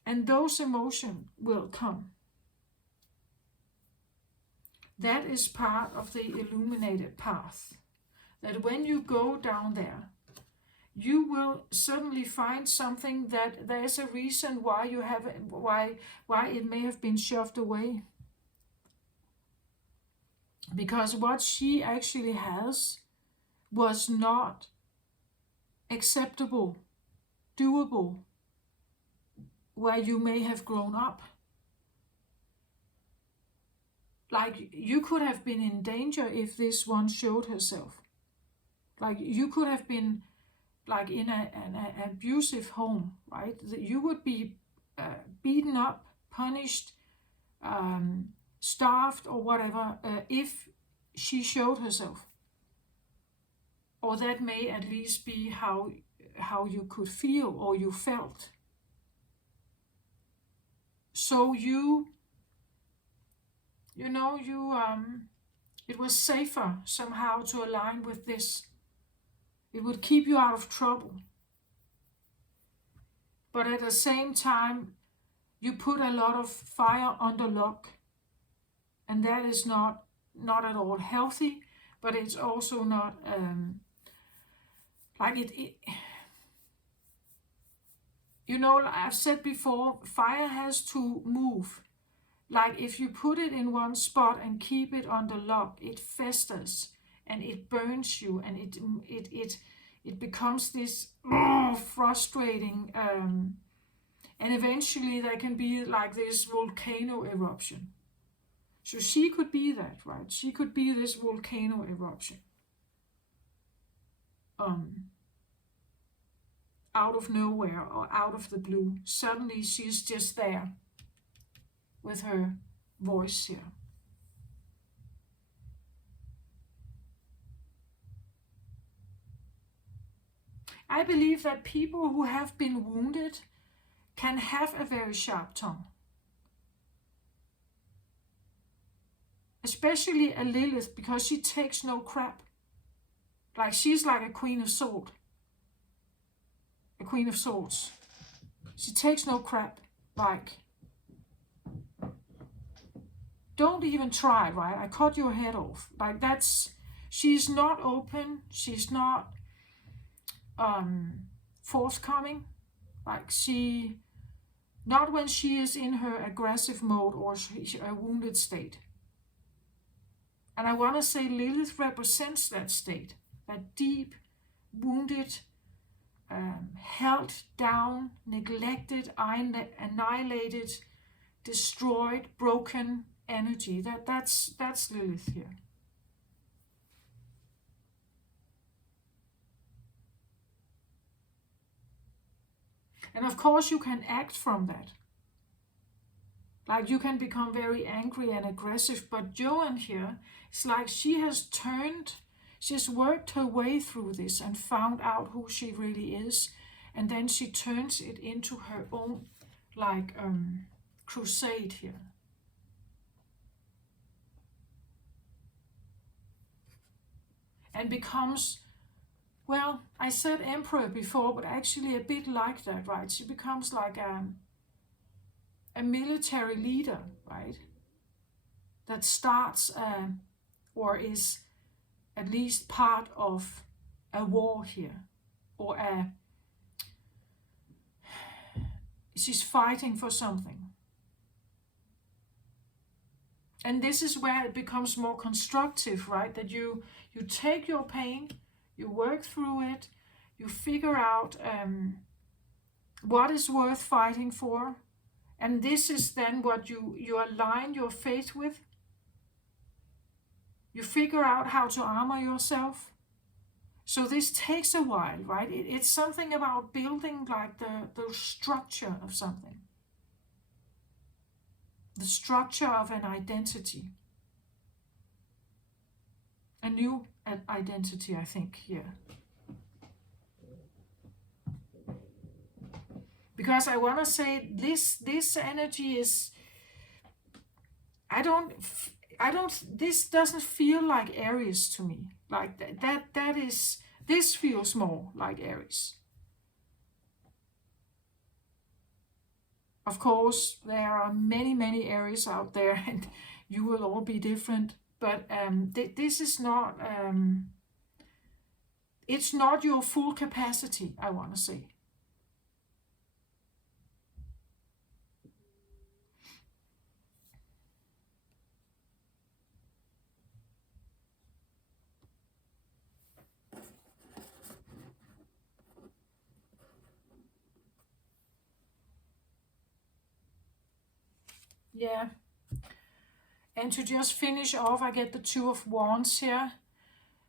And those emotions will come. That is part of the illuminated path. That when you go down there, you will suddenly find something that there's a reason why you have why it may have been shoved away. Because what she actually has was not acceptable, doable, where you may have grown up. Like, you could have been in danger if this one showed herself. Like, you could have been like in an abusive home, right? That you would be beaten up, punished, starved or whatever, if she showed herself. Or that may at least be how you could feel or you felt. So it was safer somehow to align with this. It would keep you out of trouble. But at the same time, you put a lot of fire under lock. And that is not at all healthy, but it's also not like I've said before, fire has to move. Like, if you put it in one spot and keep it under lock, it festers and it burns you, and it becomes this frustrating, and eventually there can be like this volcano eruption. So she could be that, right? She could be this volcano eruption. Out of nowhere or out of the blue. Suddenly she's just there with her voice here. I believe that people who have been wounded can have a very sharp tongue. Especially a Lilith, because she takes no crap. Like she's like a queen of swords. A queen of swords. She takes no crap. Like, don't even try, right? I cut your head off. Like she's not open. She's not forthcoming. Like not when she is in her aggressive mode or a wounded state. And I want to say Lilith represents that state, that deep, wounded, held down, neglected, annihilated, destroyed, broken energy. That's Lilith here. And of course you can act from that. Like you can become very angry and aggressive, but Joan here, it's like she has worked her way through this and found out who she really is, and then she turns it into her own crusade here. And becomes, well, I said emperor before, but actually a bit like that, right? She becomes like a military leader, right? That starts or is at least part of a war here, or she's fighting for something. And this is where it becomes more constructive, right? That you take your pain, you work through it, you figure out what is worth fighting for, and this is then what you align your faith with. You figure out how to armor yourself. So this takes a while, right? It's something about building like the structure of something. The structure of an identity. A new identity, I think, here. Because I want to say this energy is, this doesn't feel like Aries to me. Like this feels more like Aries. Of course, there are many Aries out there, and you will all be different. But this is not, it's not your full capacity, I want to say. Yeah. And to just finish off, I get the Two of Wands here.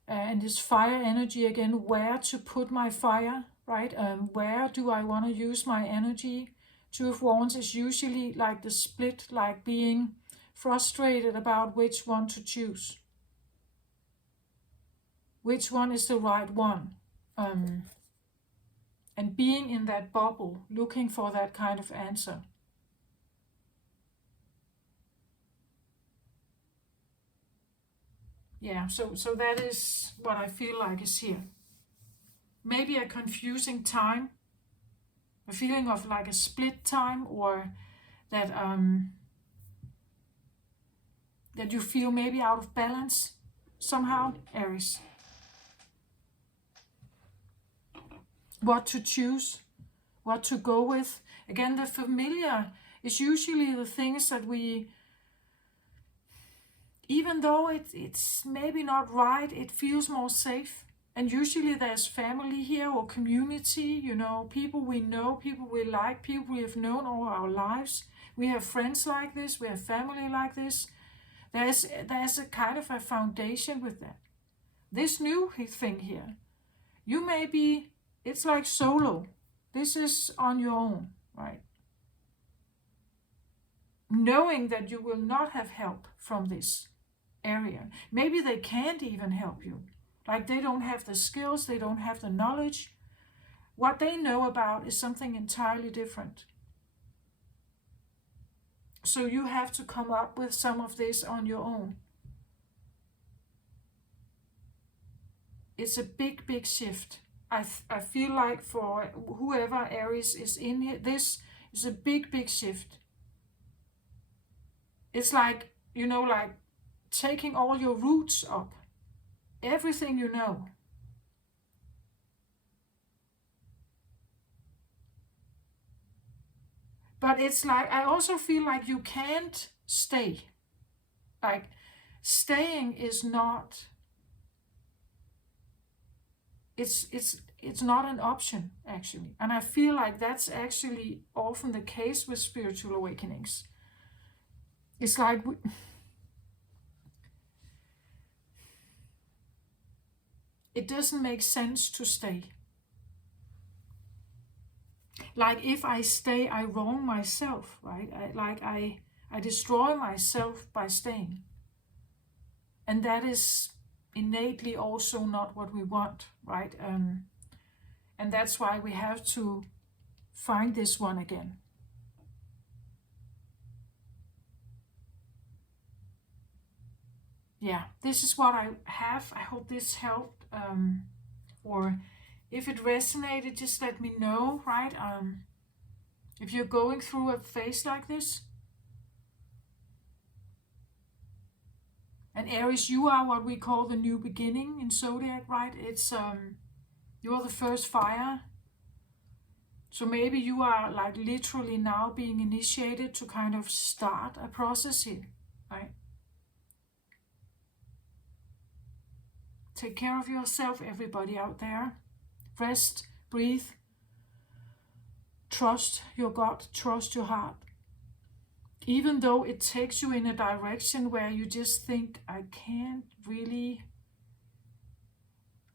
And this fire energy again, where to put my fire, right? Where do I want to use my energy? Two of Wands is usually like the split, like being frustrated about which one to choose. Which one is the right one? And being in that bubble, looking for that kind of answer. Yeah, so that is what I feel like is here. Maybe a confusing time, a feeling of like a split time, or that that you feel maybe out of balance somehow, Aries. What to choose, what to go with. Again, the familiar is usually the things that we, even though it's maybe not right, it feels more safe. And usually there's family here or community, people we know, people we like, people we have known all our lives. We have friends like this, we have family like this. There's a kind of a foundation with that. This new thing here, it's like solo. This is on your own, right? Knowing that you will not have help from this area. Maybe they can't even help you. Like they don't have the skills, they don't have the knowledge. What they know about is something entirely different. So you have to come up with some of this on your own. It's a big, big shift. I feel like for whoever Aries is in here, this is a big, big shift. It's like, like taking all your roots up, everything you know. But it's like, I also feel like you can't stay. Like, staying is not, it's not an option, actually. And I feel like that's actually often the case with spiritual awakenings. It's like it doesn't make sense to stay. Like, if I stay, I wrong myself, right? I destroy myself by staying. And that is innately also not what we want, right? And that's why we have to find this one again. Yeah, this is what I have. I hope this helped. Or if it resonated, just let me know, right? If you're going through a phase like this. And Aries, you are what we call the new beginning in Zodiac, right? It's you're the first fire. So maybe you are like literally now being initiated to kind of start a process here, right? Take care of yourself, everybody out there. Rest, breathe, trust your gut, trust your heart. Even though it takes you in a direction where you just think, I can't really,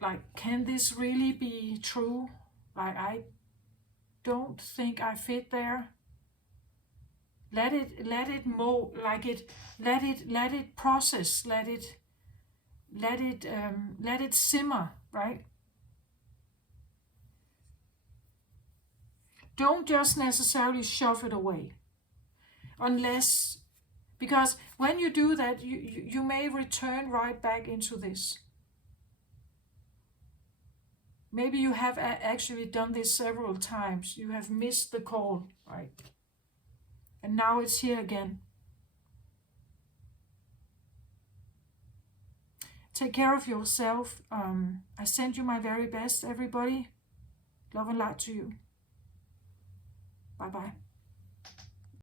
like, can this really be true? Like, I don't think I fit there. Let it mold, like let it process, let it simmer, right? Don't just necessarily shove it away, unless, because when you do that, you may return right back into this. Maybe you have actually done this several times. You have missed the call, right? And now it's here again. Take care of yourself. I send you my very best, everybody. Love and light to you. Bye-bye.